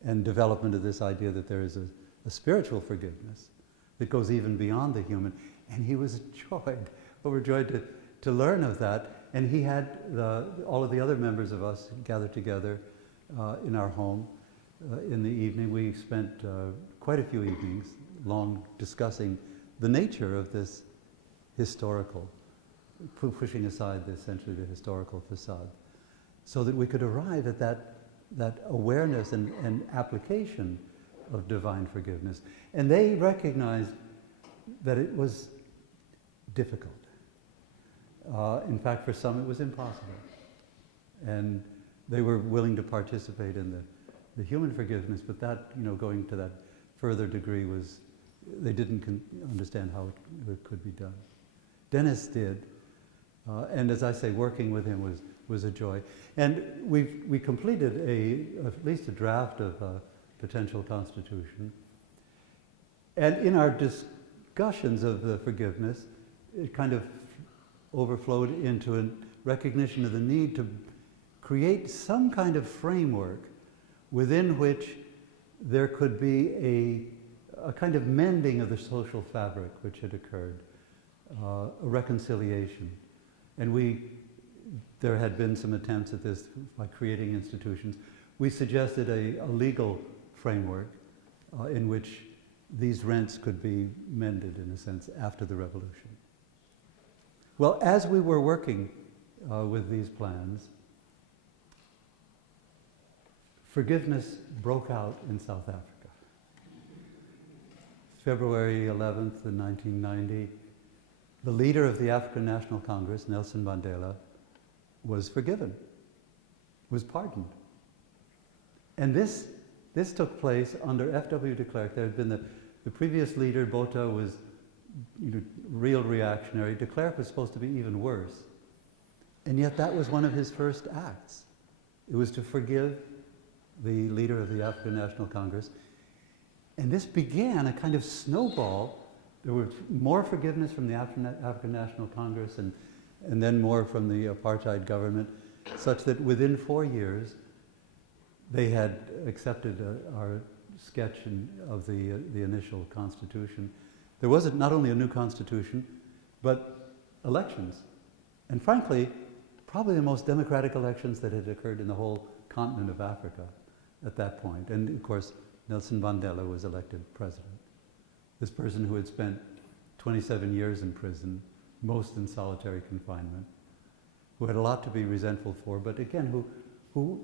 and development of this idea that there is a spiritual forgiveness that goes even beyond the human. And he was overjoyed to learn of that. And he had all of the other members of us gathered together in our home in the evening. We spent quite a few evenings long discussing the nature of this historical, pushing aside essentially the historical facade, so that we could arrive at that awareness and application of divine forgiveness. And they recognized that it was difficult. In fact, for some it was impossible. And they were willing to participate in the human forgiveness, but that, going to that further degree they didn't understand how it could be done. Dennis did, and as I say, working with him was a joy. And we completed at least a draft of a potential constitution. And in our discussions of the forgiveness, it kind of overflowed into a recognition of the need to create some kind of framework within which there could be a kind of mending of the social fabric which had occurred, a reconciliation. And there had been some attempts at this by creating institutions. We suggested a legal framework in which these rents could be mended, in a sense, after the revolution. Well, as we were working with these plans, forgiveness broke out in South Africa. February 11th, in 1990, the leader of the African National Congress, Nelson Mandela, was forgiven, was pardoned. And this took place under F.W. de Klerk. There had been the previous leader, Botha, was real reactionary. De Klerk was supposed to be even worse. And yet that was one of his first acts. It was to forgive the leader of the African National Congress. And this began a kind of snowball. There was more forgiveness from the African National Congress and then more from the apartheid government, such that within 4 years, they had accepted our sketch of the initial constitution. There was not only a new constitution, but elections and frankly, probably the most democratic elections that had occurred in the whole continent of Africa at that point. And of course, Nelson Mandela was elected president. This person who had spent 27 years in prison, most in solitary confinement, who had a lot to be resentful for, but again, who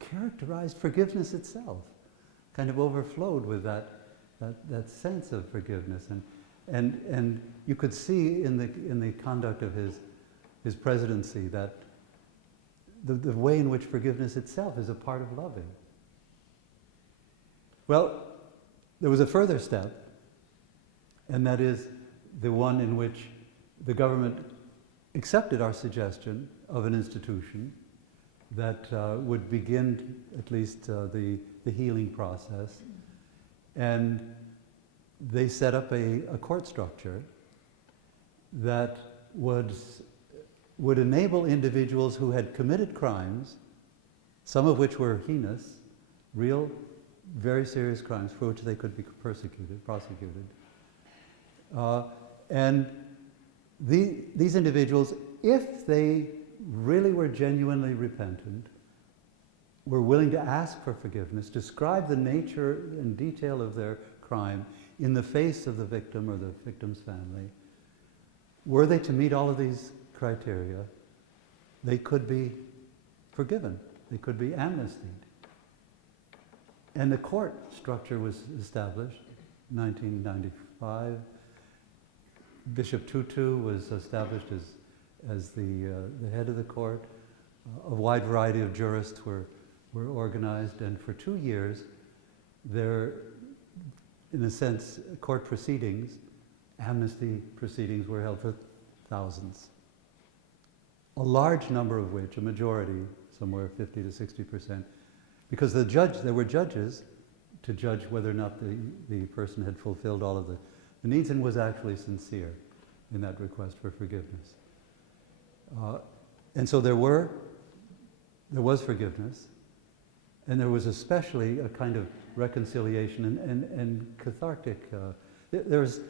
characterized forgiveness itself, kind of overflowed with that sense of forgiveness. And you could see in the conduct of his presidency that the way in which forgiveness itself is a part of loving. Well, there was a further step, and that is the one in which the government accepted our suggestion of an institution that would begin at least the healing process. And they set up a court structure that would enable individuals who had committed crimes, some of which were heinous, real, very serious crimes for which they could be prosecuted. And these individuals, if they really were genuinely repentant, were willing to ask for forgiveness, describe the nature and detail of their crime in the face of the victim or the victim's family, were they to meet all of these criteria, they could be forgiven. They could be amnestied. And the court structure was established in 1995. Bishop Tutu was established as the head of the court. A wide variety of jurists were organized, and for 2 years, there, in a sense, court proceedings, amnesty proceedings were held for thousands. A large number of which, a majority, somewhere 50 to 60%, because there were judges to judge whether or not the person had fulfilled all of the needs and was actually sincere in that request for forgiveness. And so there was forgiveness, and there was especially a kind of reconciliation and cathartic. There's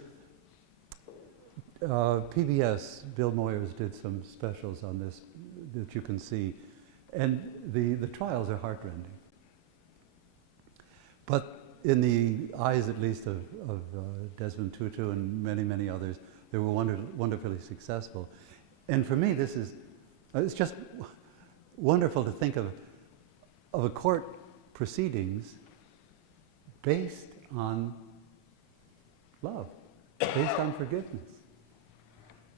PBS, Bill Moyers did some specials on this that you can see, and the trials are heartrending. But in the eyes, at least, of Desmond Tutu and many, many others, they were wonderfully successful. And for me, it's just wonderful to think of a court proceedings based on love, based on forgiveness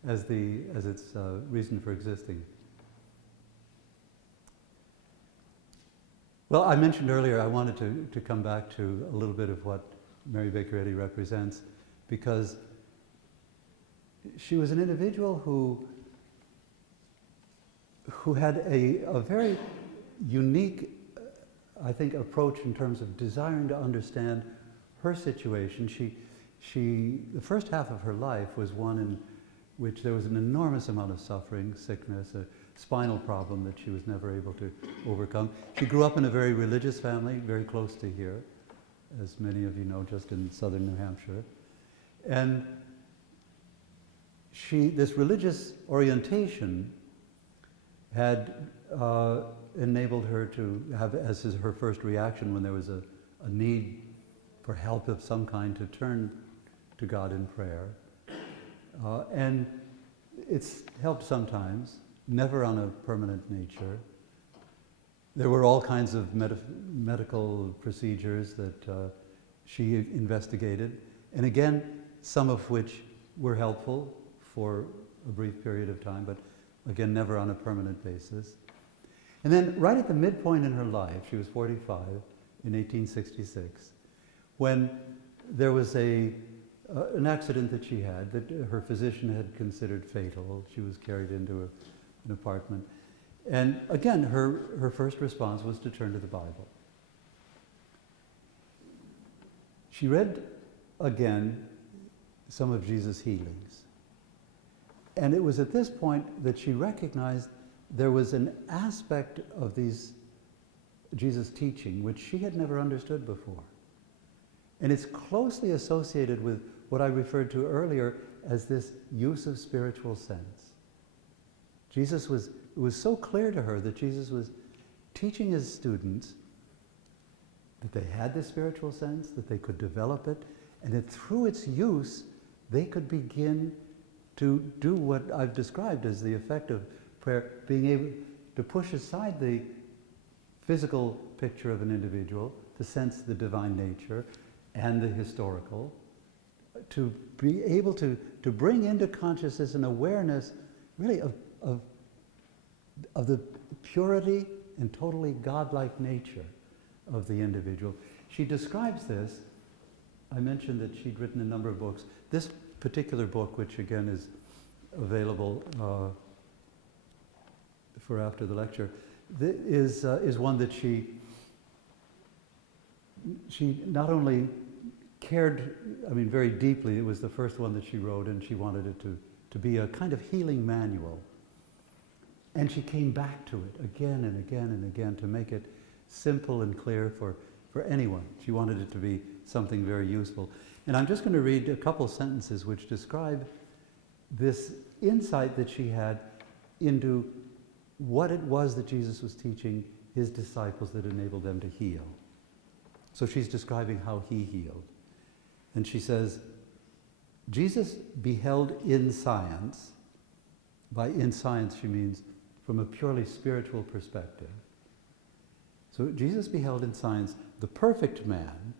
as its reason for existing. Well, I mentioned earlier I wanted to come back to a little bit of what Mary Baker Eddy represents, because she was an individual who had a very unique, I think, approach in terms of desiring to understand her situation. The first half of her life was one in which there was an enormous amount of suffering, sickness, a spinal problem that she was never able to overcome. She grew up in a very religious family, very close to here, as many of you know, just in southern New Hampshire. And this religious orientation had enabled her to have, as her first reaction when there was a need for help of some kind, to turn to God in prayer. And it's helped sometimes, never on a permanent nature. There were all kinds of medical procedures that she investigated, and again, some of which were helpful for a brief period of time, but again, never on a permanent basis. And then right at the midpoint in her life, she was 45 in 1866, when there was an accident that she had that her physician had considered fatal. She was carried into an apartment. And again, her first response was to turn to the Bible. She read again some of Jesus' healings. And it was at this point that she recognized there was an aspect of Jesus' teaching which she had never understood before. And it's closely associated with what I referred to earlier as this use of spiritual sense. it was so clear to her that Jesus was teaching his students that they had this spiritual sense, that they could develop it, and that through its use, they could begin to do what I've described as the effect of prayer, being able to push aside the physical picture of an individual, to sense the divine nature and the historical, to be able to bring into consciousness an awareness really of the purity and totally godlike nature of the individual. She describes this. I mentioned that she'd written a number of books. This particular book, which again is available for after the lecture, is one that she not only cared, very deeply. It was the first one that she wrote, and she wanted it to be a kind of healing manual. And she came back to it again and again and again to make it simple and clear for anyone. She wanted it to be something very useful. And I'm just going to read a couple sentences which describe this insight that she had into what it was that Jesus was teaching his disciples that enabled them to heal. So she's describing how he healed. And she says, Jesus beheld in science, by in science she means from a purely spiritual perspective. So Jesus beheld in science the perfect man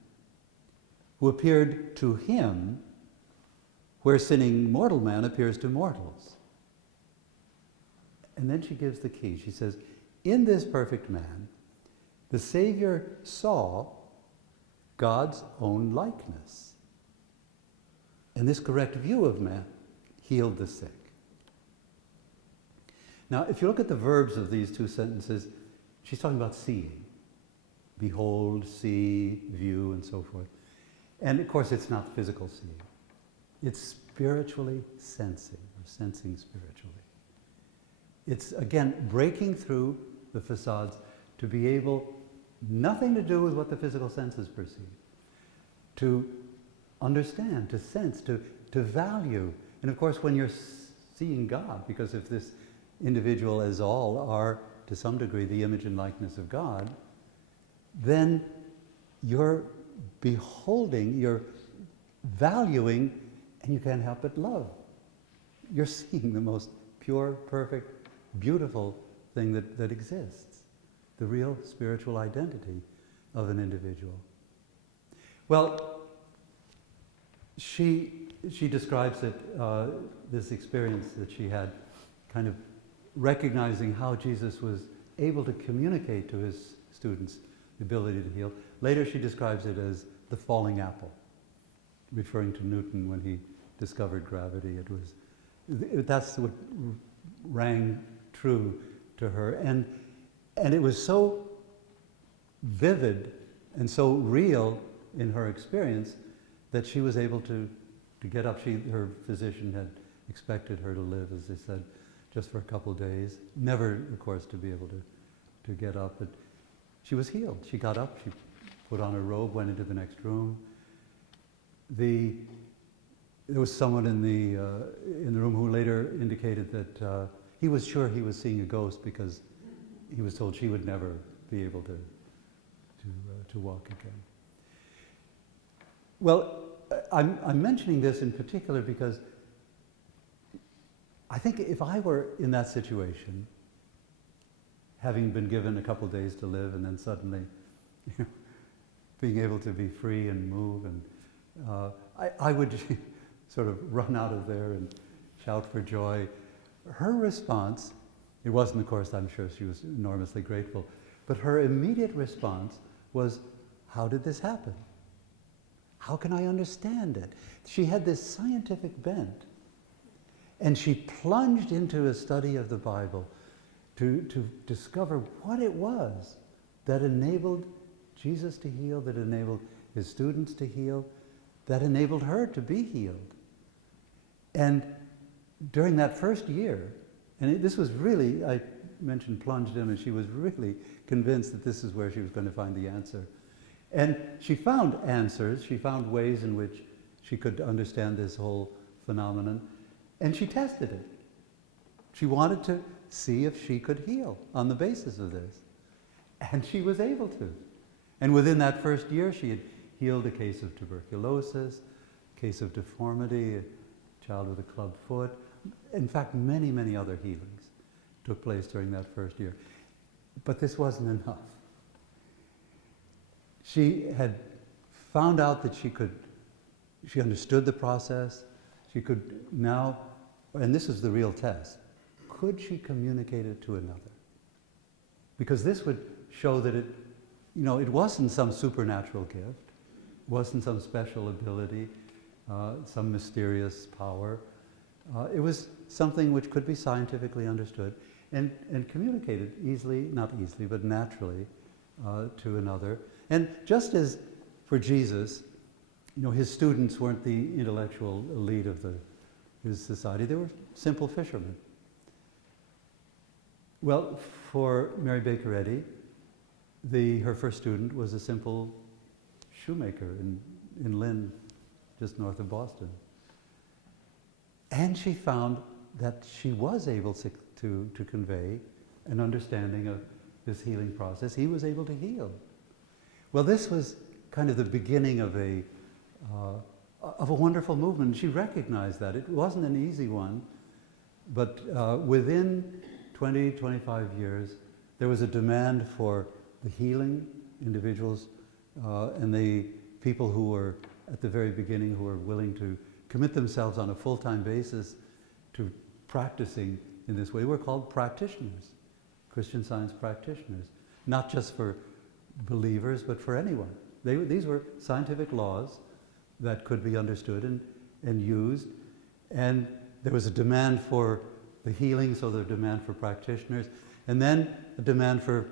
who appeared to him where sinning mortal man appears to mortals. And then she gives the key. She says, in this perfect man, the Savior saw God's own likeness. And this correct view of man healed the sick. Now, if you look at the verbs of these two sentences, she's talking about seeing. Behold, see, view, and so forth. And of course, it's not physical seeing. It's spiritually sensing, or sensing spiritually. It's, again, breaking through the facades to be able, nothing to do with what the physical senses perceive, to understand, to sense, to value. And of course, when you're seeing God, because if this individual as all are, to some degree, the image and likeness of God, then you're beholding, you're valuing, and you can't help but love. You're seeing the most pure, perfect, beautiful thing that exists, the real spiritual identity of an individual. Well, she describes it, this experience that she had, kind of recognizing how Jesus was able to communicate to his students the ability to heal. Later she describes it as the falling apple, referring to Newton when he discovered gravity. That's what rang true to her. And it was so vivid and so real in her experience that she was able to get up. Her physician had expected her to live, as they said, just for a couple of days. Never, of course, to be able to get up. But she was healed. She got up, she put on her robe, went into the next room. There was someone in the room who later indicated that he was sure he was seeing a ghost because he was told she would never be able to walk again. Well, I'm mentioning this in particular because I think if I were in that situation, having been given a couple of days to live and then suddenly being able to be free and move, and I would sort of run out of there and shout for joy. Her response, it wasn't, of course, I'm sure she was enormously grateful, but her immediate response was, how did this happen? How can I understand it? She had this scientific bent, and she plunged into a study of the Bible to discover what it was that enabled Jesus to heal, that enabled his students to heal, that enabled her to be healed. And during that first year, and this was really, I mentioned plunged in, and she was really convinced that this is where she was going to find the answer. And she found answers, she found ways in which she could understand this whole phenomenon, and she tested it. She wanted to see if she could heal on the basis of this. And she was able to. And within that first year, she had healed a case of tuberculosis, a case of deformity, a child with a clubbed foot. In fact, many, many other healings took place during that first year. But this wasn't enough. She had found out that she understood the process. She could now, and this is the real test, could she communicate it to another? Because this would show that it wasn't some supernatural gift, wasn't some special ability, some mysterious power. It was something which could be scientifically understood and communicated easily, not easily, but naturally to another. And just as for Jesus, his students weren't the intellectual elite of his society, they were simple fishermen. Well, for Mary Baker Eddy, her first student was a simple shoemaker in Lynn, just north of Boston. And she found that she was able to convey an understanding of this healing process. He was able to heal. Well, this was kind of the beginning of a wonderful movement. She recognized that. It wasn't an easy one, but within 20, 25 years, there was a demand for the healing individuals and the people who were at the very beginning who were willing to commit themselves on a full-time basis to practicing in this way were called practitioners, Christian Science practitioners, not just for believers, but for anyone. These were scientific laws that could be understood and used, and there was a demand for the healing, so the demand for practitioners, and then a demand for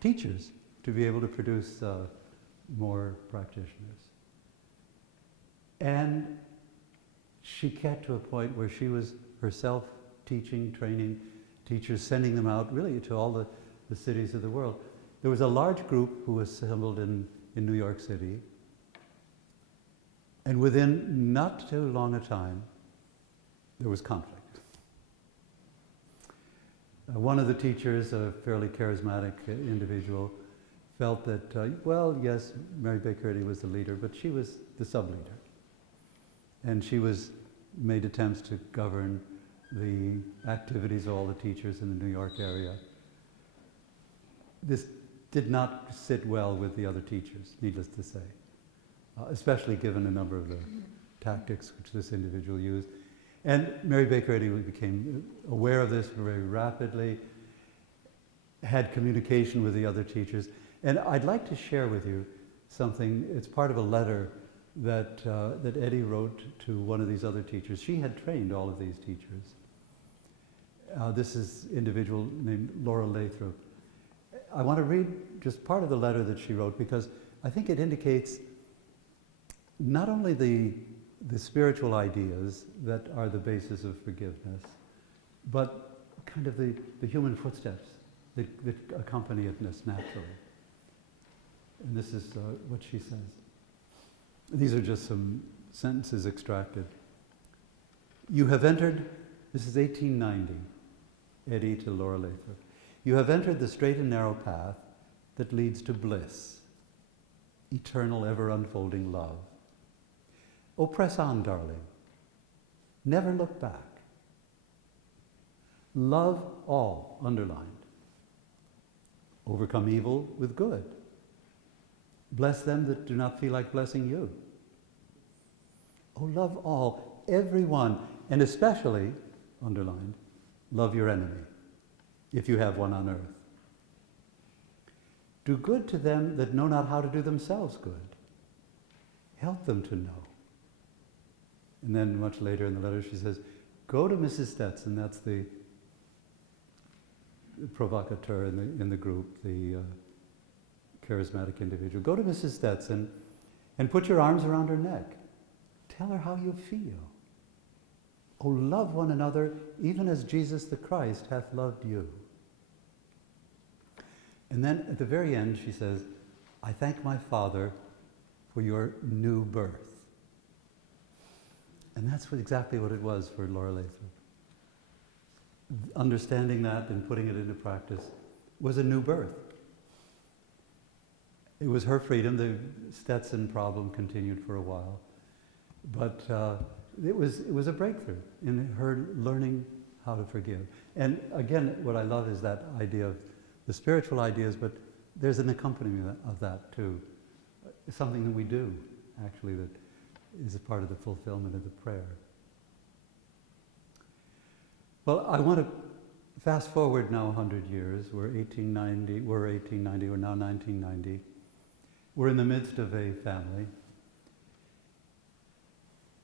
teachers to be able to produce more practitioners. And she got to a point where she was herself teaching, training teachers, sending them out really to all the cities of the world. There was a large group who assembled in New York City, and within not too long a time, there was conflict. One of the teachers, a fairly charismatic individual, felt that, well, yes, Mary Baker Eddy was the leader, but she was the sub-leader. And she made attempts to govern the activities of all the teachers in the New York area. This did not sit well with the other teachers, needless to say, especially given a number of the tactics which this individual used. And Mary Baker Eddy became aware of this very rapidly, had communication with the other teachers. And I'd like to share with you something. It's part of a letter that Eddy wrote to one of these other teachers. She had trained all of these teachers. This is an individual named Laura Lathrop. I want to read just part of the letter that she wrote because I think it indicates not only the spiritual ideas that are the basis of forgiveness, but kind of the human footsteps that accompany it naturally. And this is what she says. These are just some sentences extracted. You have entered, this is 1890, Eddy to Laura Lathrop. You have entered the straight and narrow path that leads to bliss, eternal, ever unfolding love. Oh, press on, darling. Never look back. Love all, underlined. Overcome evil with good. Bless them that do not feel like blessing you. Oh, love all, everyone, and especially, underlined, love your enemy, if you have one on earth. Do good to them that know not how to do themselves good. Help them to know. And then much later in the letter she says, go to Mrs. Stetson, that's the provocateur in the group, the charismatic individual. Go to Mrs. Stetson and put your arms around her neck. Tell her how you feel. Oh, love one another even as Jesus the Christ hath loved you. And then at the very end she says, I thank my Father for your new birth. And that's exactly what it was for Laura Lathrop. understanding that and putting it into practice was a new birth. It was her freedom. The Stetson problem continued for a while, but it was a breakthrough in her learning how to forgive. And again, what I love is that idea of the spiritual ideas, but there's an accompaniment of that too. Something that we do, actually, that is a part of the fulfillment of the prayer. Well, I want to fast forward now 100 years. We're 1890, we're now 1990. We're in the midst of a family.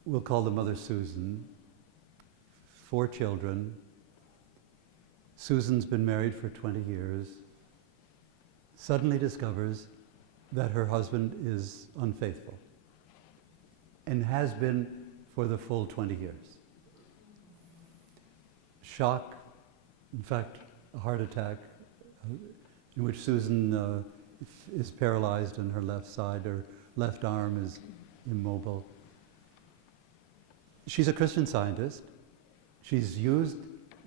We'll call the mother Susan. 4 children. Susan's been married for 20 years. Suddenly discovers that her husband is unfaithful and has been for the full 20 years. Shock, in fact, a heart attack in which Susan is paralyzed on her left side, her left arm is immobile. She's a Christian Scientist. She's used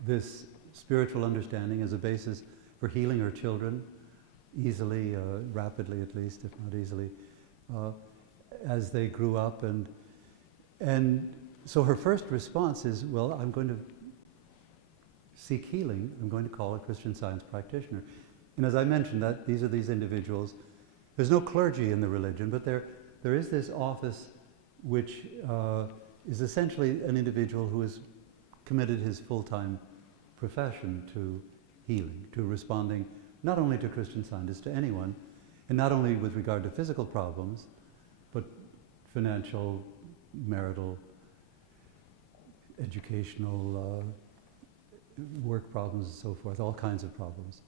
this spiritual understanding as a basis for healing her children easily, rapidly at least, if not easily, as they grew up. And so her first response is, well, I'm going to seek healing. I'm going to call a Christian Science practitioner. And as I mentioned, that these are these individuals. There's no clergy in the religion, but there is this office which is essentially an individual who has committed his full-time profession to healing, to responding not only to Christian Scientists, to anyone, and not only with regard to physical problems, but financial, marital, educational, work problems and so forth, all kinds of problems.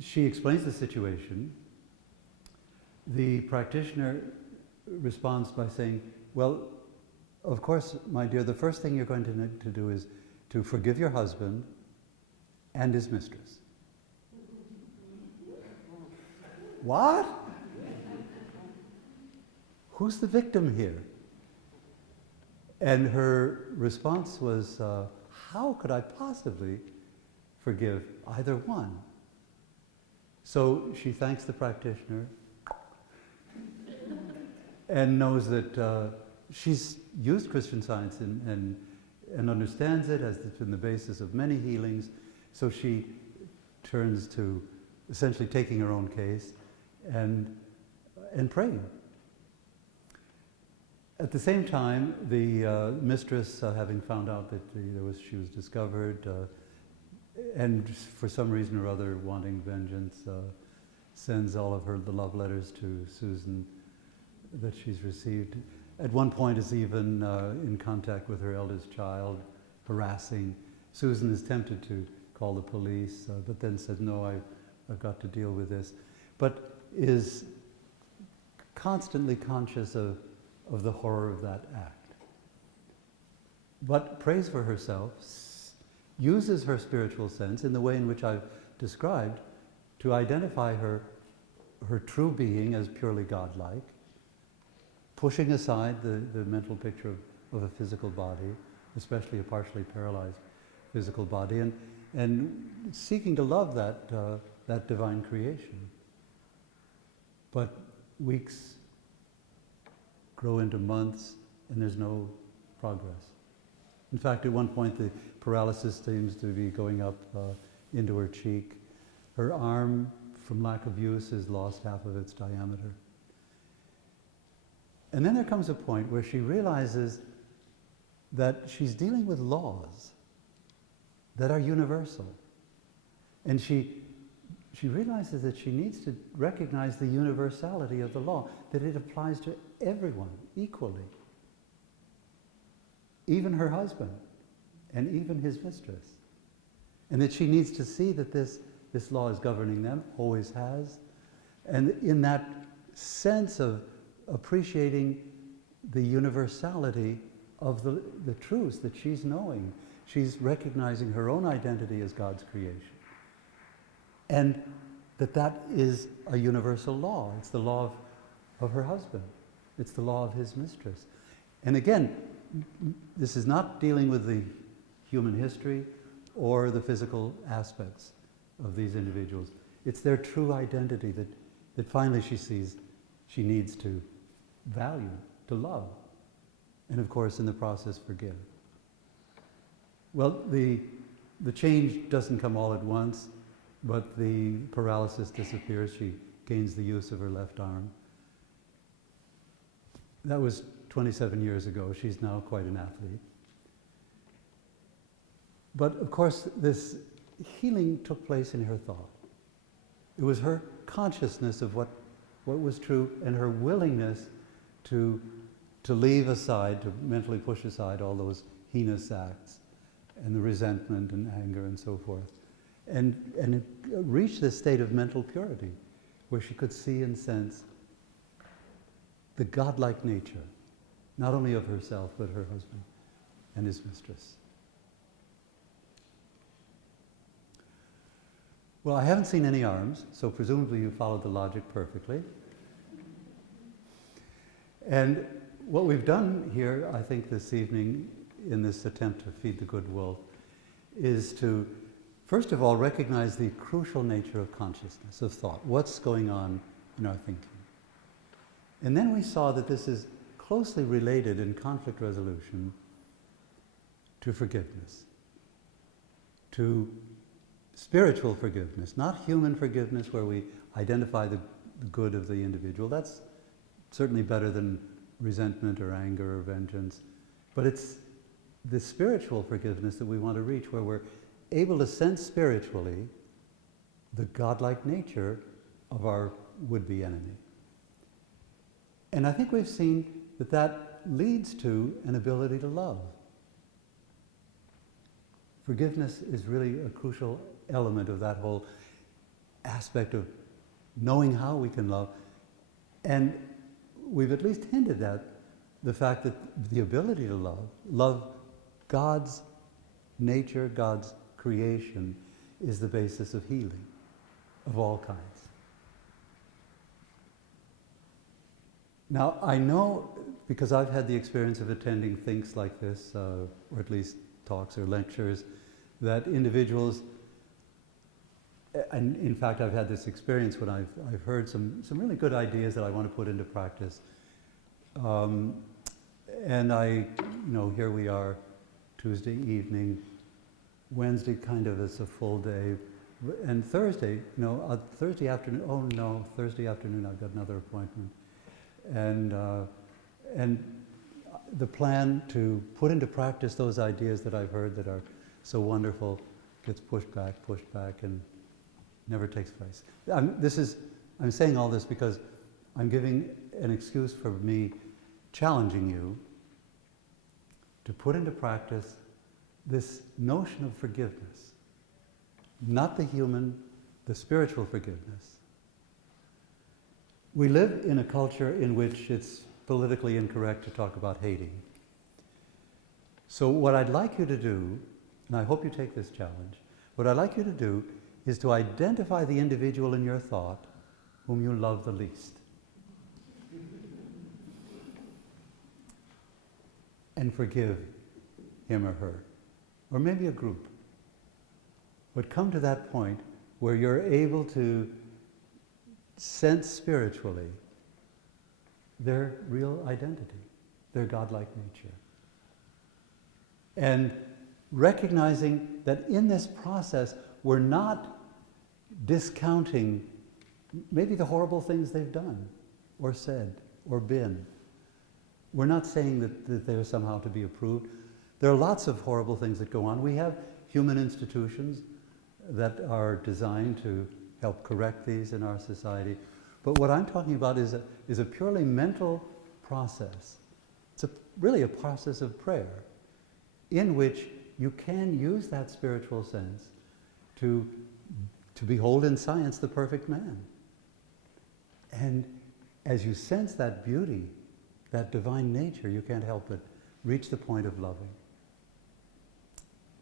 She explains the situation. The practitioner responds by saying, well, of course, my dear, the first thing you're going to need to do is to forgive your husband and his mistress. What? Who's the victim here? And her response was, how could I possibly forgive either one? So she thanks the practitioner and knows that she's used Christian Science and understands it, has been the basis of many healings. So she turns to essentially taking her own case and praying. At the same time, the mistress, having found out that she was discovered, and for some reason or other wanting vengeance, sends all of the love letters to Susan that she's received. At one point is even in contact with her eldest child, harassing. Susan is tempted to call the police, but then says, no, I've got to deal with this. But is constantly conscious of the horror of that act. But prays for herself, uses her spiritual sense in the way in which I've described to identify her true being as purely godlike, pushing aside the mental picture of a physical body, especially a partially paralyzed physical body, and seeking to love that divine creation. But weeks grow into months, and there's no progress. In fact, at one point, the paralysis seems to be going up into her cheek. Her arm, from lack of use, has lost half of its diameter. And then there comes a point where she realizes that she's dealing with laws that are universal. And she realizes that she needs to recognize the universality of the law, that it applies to everyone equally, even her husband and even his mistress. And that she needs to see that this law is governing them, always has. And in that sense of appreciating the universality of the truths that she's knowing, she's recognizing her own identity as God's creation. And that is a universal law. It's the law of her husband. It's the law of his mistress. And again, this is not dealing with the human history or the physical aspects of these individuals. It's their true identity that finally she sees she needs to value, to love, and of course in the process forgive. Well, the change doesn't come all at once, but the paralysis disappears. She gains the use of her left arm. That was 27 years ago. She's now quite an athlete. But of course, this healing took place in her thought. It was her consciousness of what was true and her willingness to leave aside, to mentally push aside all those heinous acts and the resentment and anger and so forth. And it reached this state of mental purity where she could see and sense the godlike nature, not only of herself, but her husband and his mistress. Well, I haven't seen any arms, so presumably you followed the logic perfectly. And what we've done here, I think, this evening in this attempt to feed the good wolf is to, first of all, recognize the crucial nature of consciousness, of thought, what's going on in our thinking. And then we saw that this is closely related in conflict resolution to forgiveness, to spiritual forgiveness, not human forgiveness where we identify the good of the individual. That's certainly better than resentment or anger or vengeance. But it's the spiritual forgiveness that we want to reach, where we're able to sense spiritually the godlike nature of our would-be enemy. And I think we've seen that that leads to an ability to love. Forgiveness is really a crucial element of that whole aspect of knowing how we can love. And we've at least hinted at the fact that the ability to love God's nature, God's creation, is the basis of healing of all kinds. Now, I know, because I've had the experience of attending things like this, or at least talks or lectures, that individuals, and in fact I've had this experience when I've heard some really good ideas that I want to put into practice. And here we are, Tuesday evening, Wednesday kind of is a full day, and Thursday, Thursday afternoon, Thursday afternoon I've got another appointment. And the plan to put into practice those ideas that I've heard that are so wonderful gets pushed back, and never takes place. I'm saying all this because I'm giving an excuse for me challenging you to put into practice this notion of forgiveness. Not the human, the spiritual forgiveness. We live in a culture in which it's politically incorrect to talk about hating. So what I'd like you to do, and I hope you take this challenge, what I'd like you to do is to identify the individual in your thought whom you love the least. And forgive him or her, or maybe a group. But come to that point where you're able to sense spiritually their real identity, their godlike nature. And recognizing that in this process, we're not discounting maybe the horrible things they've done, or said, or been. We're not saying that they're somehow to be approved. There are lots of horrible things that go on. We have human institutions that are designed to help correct these in our society. But what I'm talking about is a purely mental process. It's really a process of prayer in which you can use that spiritual sense to behold in science the perfect man. And as you sense that beauty, that divine nature, you can't help but reach the point of loving.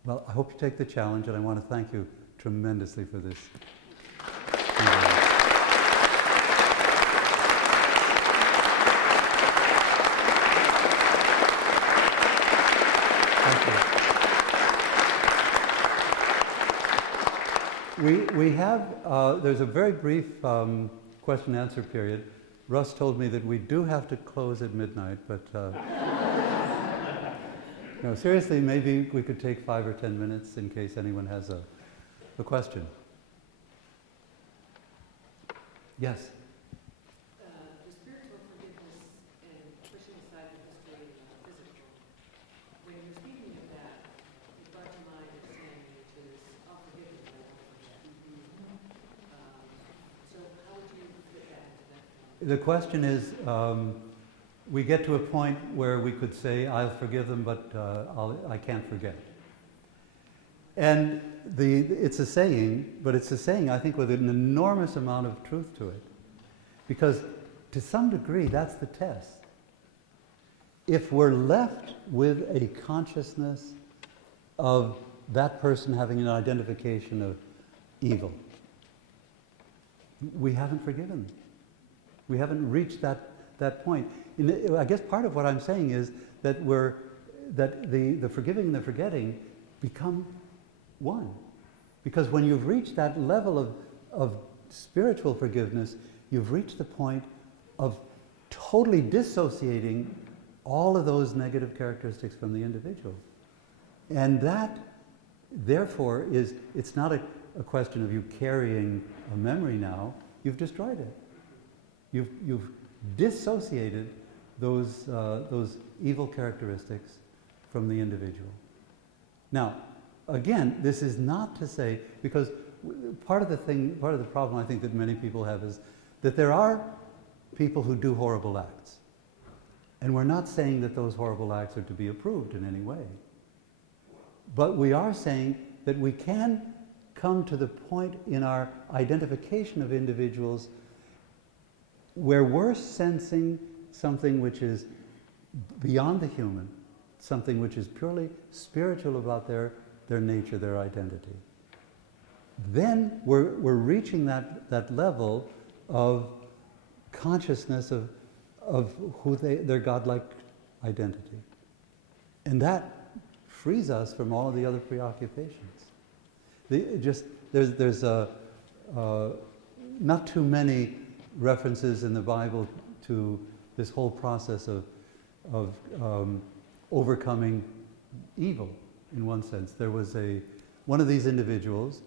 Well, I hope you take the challenge, and I want to thank you tremendously for this. Thank you. We have, there's a very brief question and answer period. Russ told me that we do have to close at midnight, but no, seriously, maybe we could take 5 or 10 minutes in case anyone has a question. Yes? The spiritual forgiveness and pushing aside the history and the physical, when you're speaking of that, it brought to mind a saying which is, I'll forgive you, but I won't forget. So how would you fit that into that? The question is, we get to a point where we could say, I'll forgive them, but I can't forget. And it's a saying, but it's a saying, I think, with an enormous amount of truth to it. Because to some degree, that's the test. If we're left with a consciousness of that person having an identification of evil, we haven't forgiven them. We haven't reached that point. I guess part of what I'm saying is that the forgiving and the forgetting become one. Because when you've reached that level of spiritual forgiveness, you've reached the point of totally dissociating all of those negative characteristics from the individual. And that, therefore, it's not a question of you carrying a memory now, you've destroyed it. You've dissociated those evil characteristics from the individual. Now, again, this is not to say, because part of the problem I think that many people have is that there are people who do horrible acts. And we're not saying that those horrible acts are to be approved in any way. But we are saying that we can come to the point in our identification of individuals where we're sensing something which is beyond the human, something which is purely spiritual about their nature, their identity. Then we're reaching that level of consciousness of who their godlike identity. And that frees us from all of the other preoccupations. There's not too many references in the Bible to this whole process of overcoming evil, in one sense. There was one of these individuals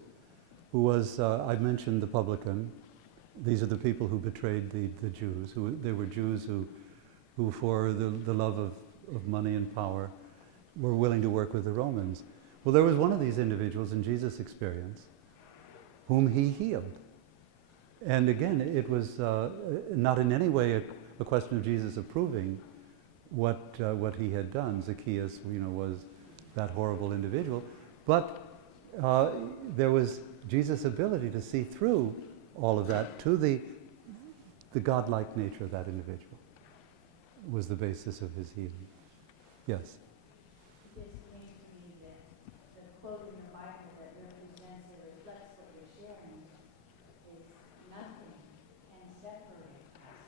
who was, I mentioned the publican. These are the people who betrayed the Jews. They were Jews who for the love of money and power, were willing to work with the Romans. Well, there was one of these individuals in Jesus' experience whom he healed. And again, it was not in any way a question of Jesus approving what he had done. Zacchaeus, was that horrible individual. But there was Jesus' ability to see through all of that to the godlike nature of that individual was the basis of his healing. Yes? It just came to me that the quote in the Bible that represents or reflects what you're sharing is nothing can separate us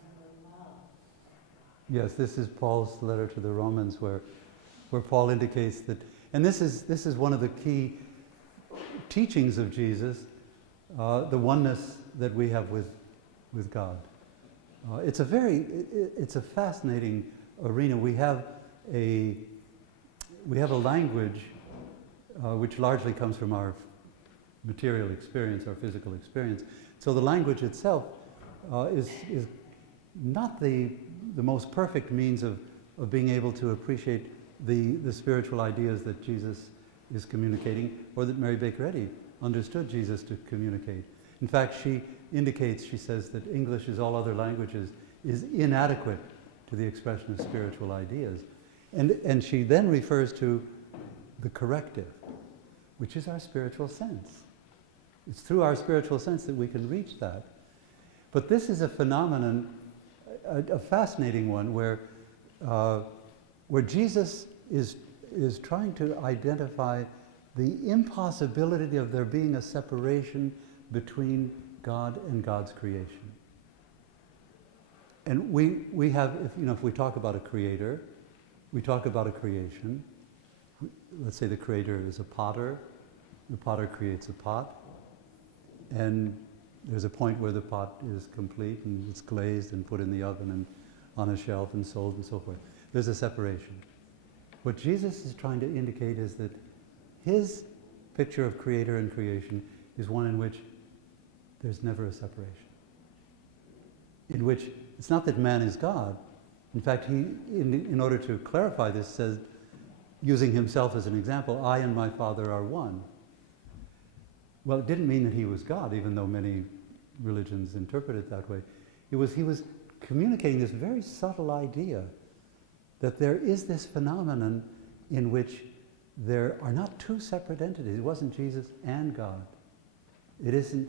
from the love. Yes, this is Paul's letter to the Romans where Paul indicates that, and this is one of the key teachings of Jesus, the oneness that we have with God. It's a fascinating arena. We have a language which largely comes from our material experience, our physical experience. So the language itself is not the most perfect means of being able to appreciate the spiritual ideas that Jesus is communicating, or that Mary Baker Eddy understood Jesus to communicate. In fact, she says that English, as all other languages, is inadequate to the expression of spiritual ideas. And she then refers to the corrective, which is our spiritual sense. It's through our spiritual sense that we can reach that. But this is a phenomenon, a fascinating one, where Jesus is trying to identify the impossibility of there being a separation between God and God's creation. And we have, if we talk about a creator, we talk about a creation. Let's say the creator is a potter, The potter creates a pot, and there's a point where the pot is complete and it's glazed and put in the oven and on a shelf and sold and so forth. There's a separation. What Jesus is trying to indicate is that his picture of creator and creation is one in which there's never a separation. In which it's not that man is God. In fact, he, in order to clarify this, says, using himself as an example, I and my Father are one. Well, it didn't mean that he was God, even though many religions interpret it that way. He was communicating this very subtle idea that there is this phenomenon in which there are not two separate entities. It wasn't Jesus and God. It isn't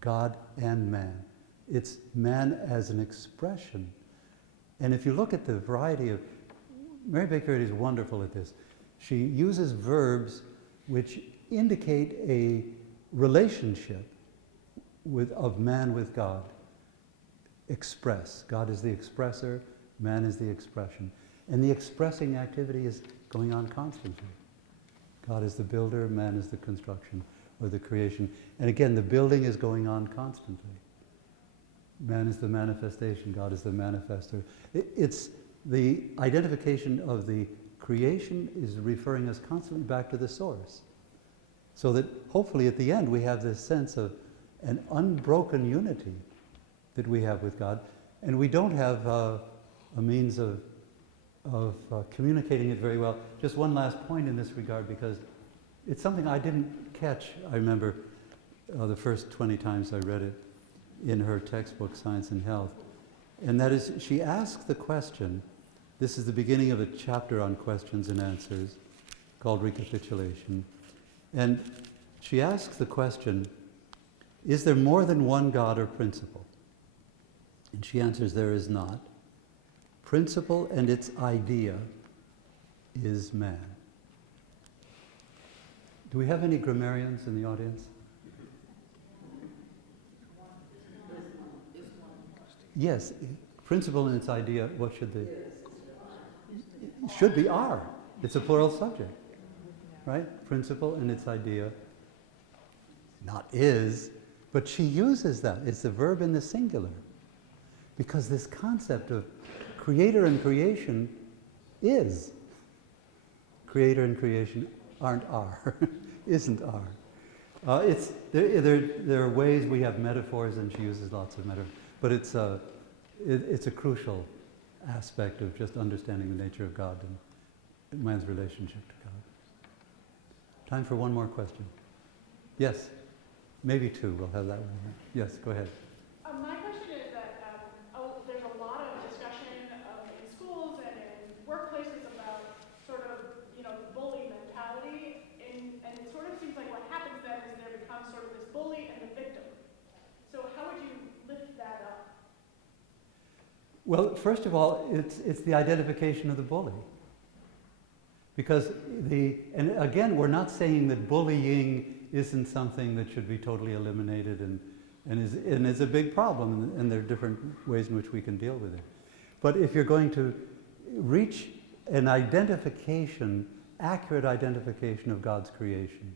God and man. It's man as an expression. And if you look at the variety of... Mary Baker Eddy is wonderful at this. She uses verbs which indicate a relationship of man with God. Express. God is the expressor, man is the expression. And the expressing activity is going on constantly. God is the builder, man is the construction or the creation. And again, the building is going on constantly. Man is the manifestation, God is the manifester. It's the identification of the creation is referring us constantly back to the source. So that hopefully at the end we have this sense of an unbroken unity that we have with God. And we don't have a means of communicating it very well. Just one last point in this regard, because it's something I didn't catch, I remember the first 20 times I read it in her textbook, Science and Health. And that is, she asked the question, this is the beginning of a chapter on questions and answers called Recapitulation. And she asks the question, is there more than one God or principle? And she answers, there is not. Principle and its idea is man. Do we have any grammarians in the audience? Yes, principle and its idea, what should they? Should be are. It's a plural subject, right? Principle and its idea, not is, but she uses that. It's the verb in the singular. Because this concept of creator and creation is. Creator and creation aren't are, isn't are. There are ways we have metaphors, and she uses lots of metaphors, but it's a crucial aspect of just understanding the nature of God and man's relationship to God. Time for one more question. Yes, maybe two. We'll have that one. Yes, go ahead. My question is that there's a lot of discussion in schools and in workplaces about sort of, the bully mentality, and it sort of seems like what happens then is there becomes sort of this bully and the victim. So how would you lift that up? Well, first of all, it's the identification of the bully. Because and again, we're not saying that bullying isn't something that should be totally eliminated and is a big problem, and there are different ways in which we can deal with it. But if you're going to reach an identification, accurate identification of God's creation,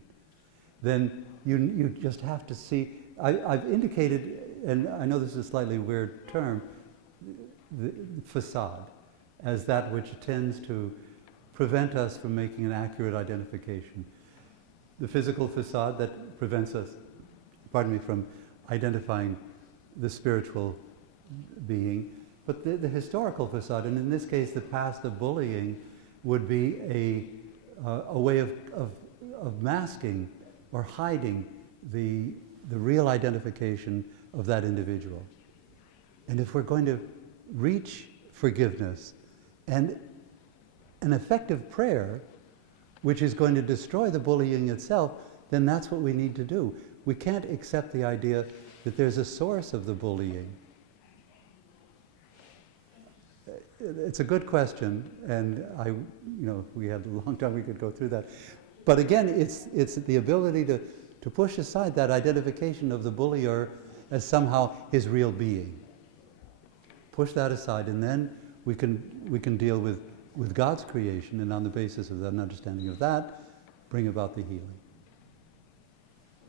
then you just have to see, I've indicated, and I know this is a slightly weird term, the facade, as that which tends to prevent us from making an accurate identification. The physical facade that prevents us, from identifying the spiritual being, but the historical facade, and in this case the past of bullying, would be a way of masking or hiding the real identification of that individual. And if we're going to reach forgiveness and an effective prayer, which is going to destroy the bullying itself, then that's what we need to do. We can't accept the idea that there's a source of the bullying. It's a good question, and we had a long time we could go through that. But again, it's the ability to push aside that identification of the bullier as somehow his real being. Push that aside, and then we can deal with God's creation, and on the basis of that understanding of that, bring about the healing.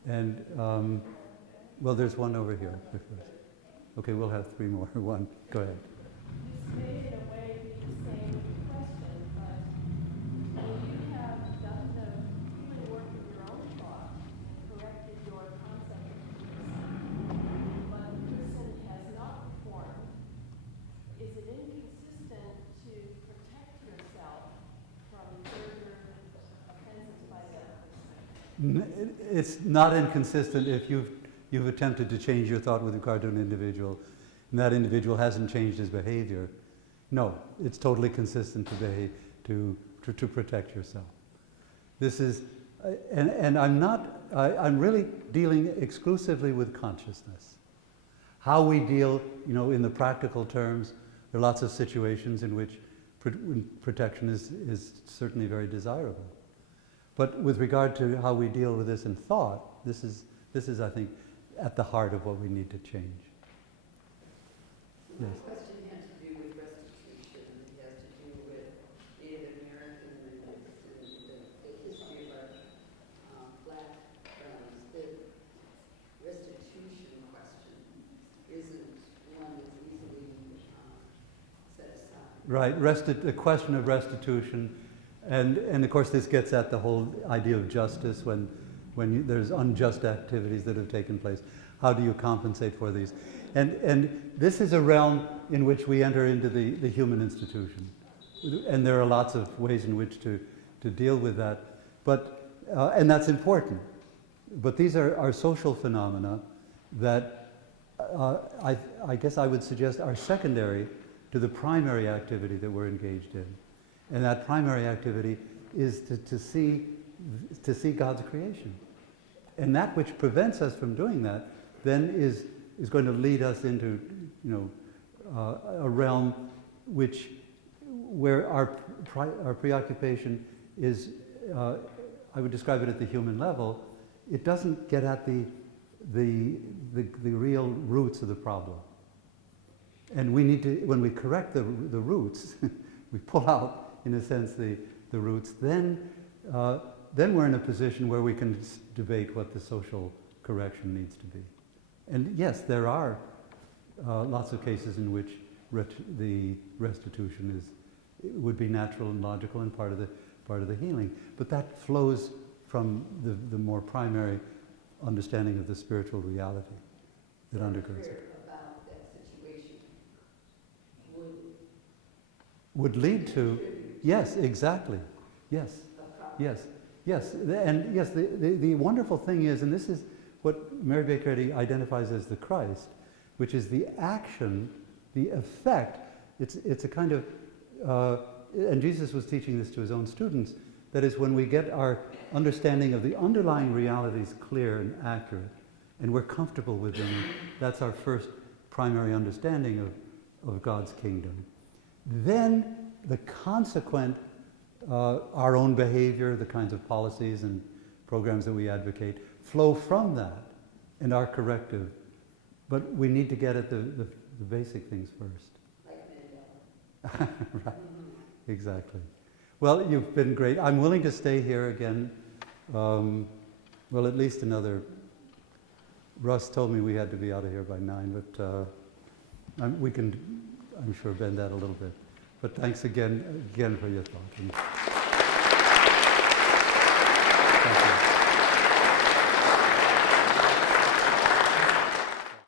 And, well, there's one over here. Okay, we'll have three more. One, go ahead. This may in a way be the same question, but when you have done the healing work of your own thought, corrected your concept of peace, but the person has not reformed, is it inconsistent to protect yourself from further offenses by that person? It's not inconsistent if you've attempted to change your thought with regard to an individual, and that individual hasn't changed his behavior. No, it's totally consistent to protect yourself. This is, and I'm really dealing exclusively with consciousness. How we deal, in the practical terms, there are lots of situations in which protection is certainly very desirable. But with regard to how we deal with this in thought, this is, I think, at the heart of what we need to change. My Yes. question has to do with restitution. It has to do with Native American roots and the history of our black friends. The restitution question isn't one that's easily set aside. Right, the question of restitution, and of course this gets at the whole idea of justice when there's unjust activities that have taken place. How do you compensate for these? And this is a realm in which we enter into the human institution. And there are lots of ways in which to deal with that. But, and that's important. But these are social phenomena that I guess I would suggest are secondary to the primary activity that we're engaged in. And that primary activity is to see God's creation. And that which prevents us from doing that then is going to lead us into, a realm where our preoccupation is, I would describe it at the human level. It doesn't get at the real roots of the problem. And we need to, when we correct the roots, we pull out, in a sense, the roots, then we're in a position where we can debate what the social correction needs to be. And yes, there are lots of cases in which the restitution would be natural and logical and part of the healing. But that flows from the more primary understanding of the spiritual reality that undergirds it. About that situation Would lead to, yes, exactly, yes, yes, yes, and yes, the wonderful thing is, and this is what Mary Baker Eddy identifies as the Christ, which is the action, the effect. It's a kind of, and Jesus was teaching this to his own students, that is when we get our understanding of the underlying realities clear and accurate, and we're comfortable with them, that's our first primary understanding of God's kingdom. Then the consequent, our own behavior, the kinds of policies and programs that we advocate, flow from that and are corrective. But we need to get at the basic things first. like Mandela. Right, exactly. Well, you've been great. I'm willing to stay here again, well, at least another. Russ told me we had to be out of here by 9, but we can, I'm sure, bend that a little bit. But thanks again for your thought.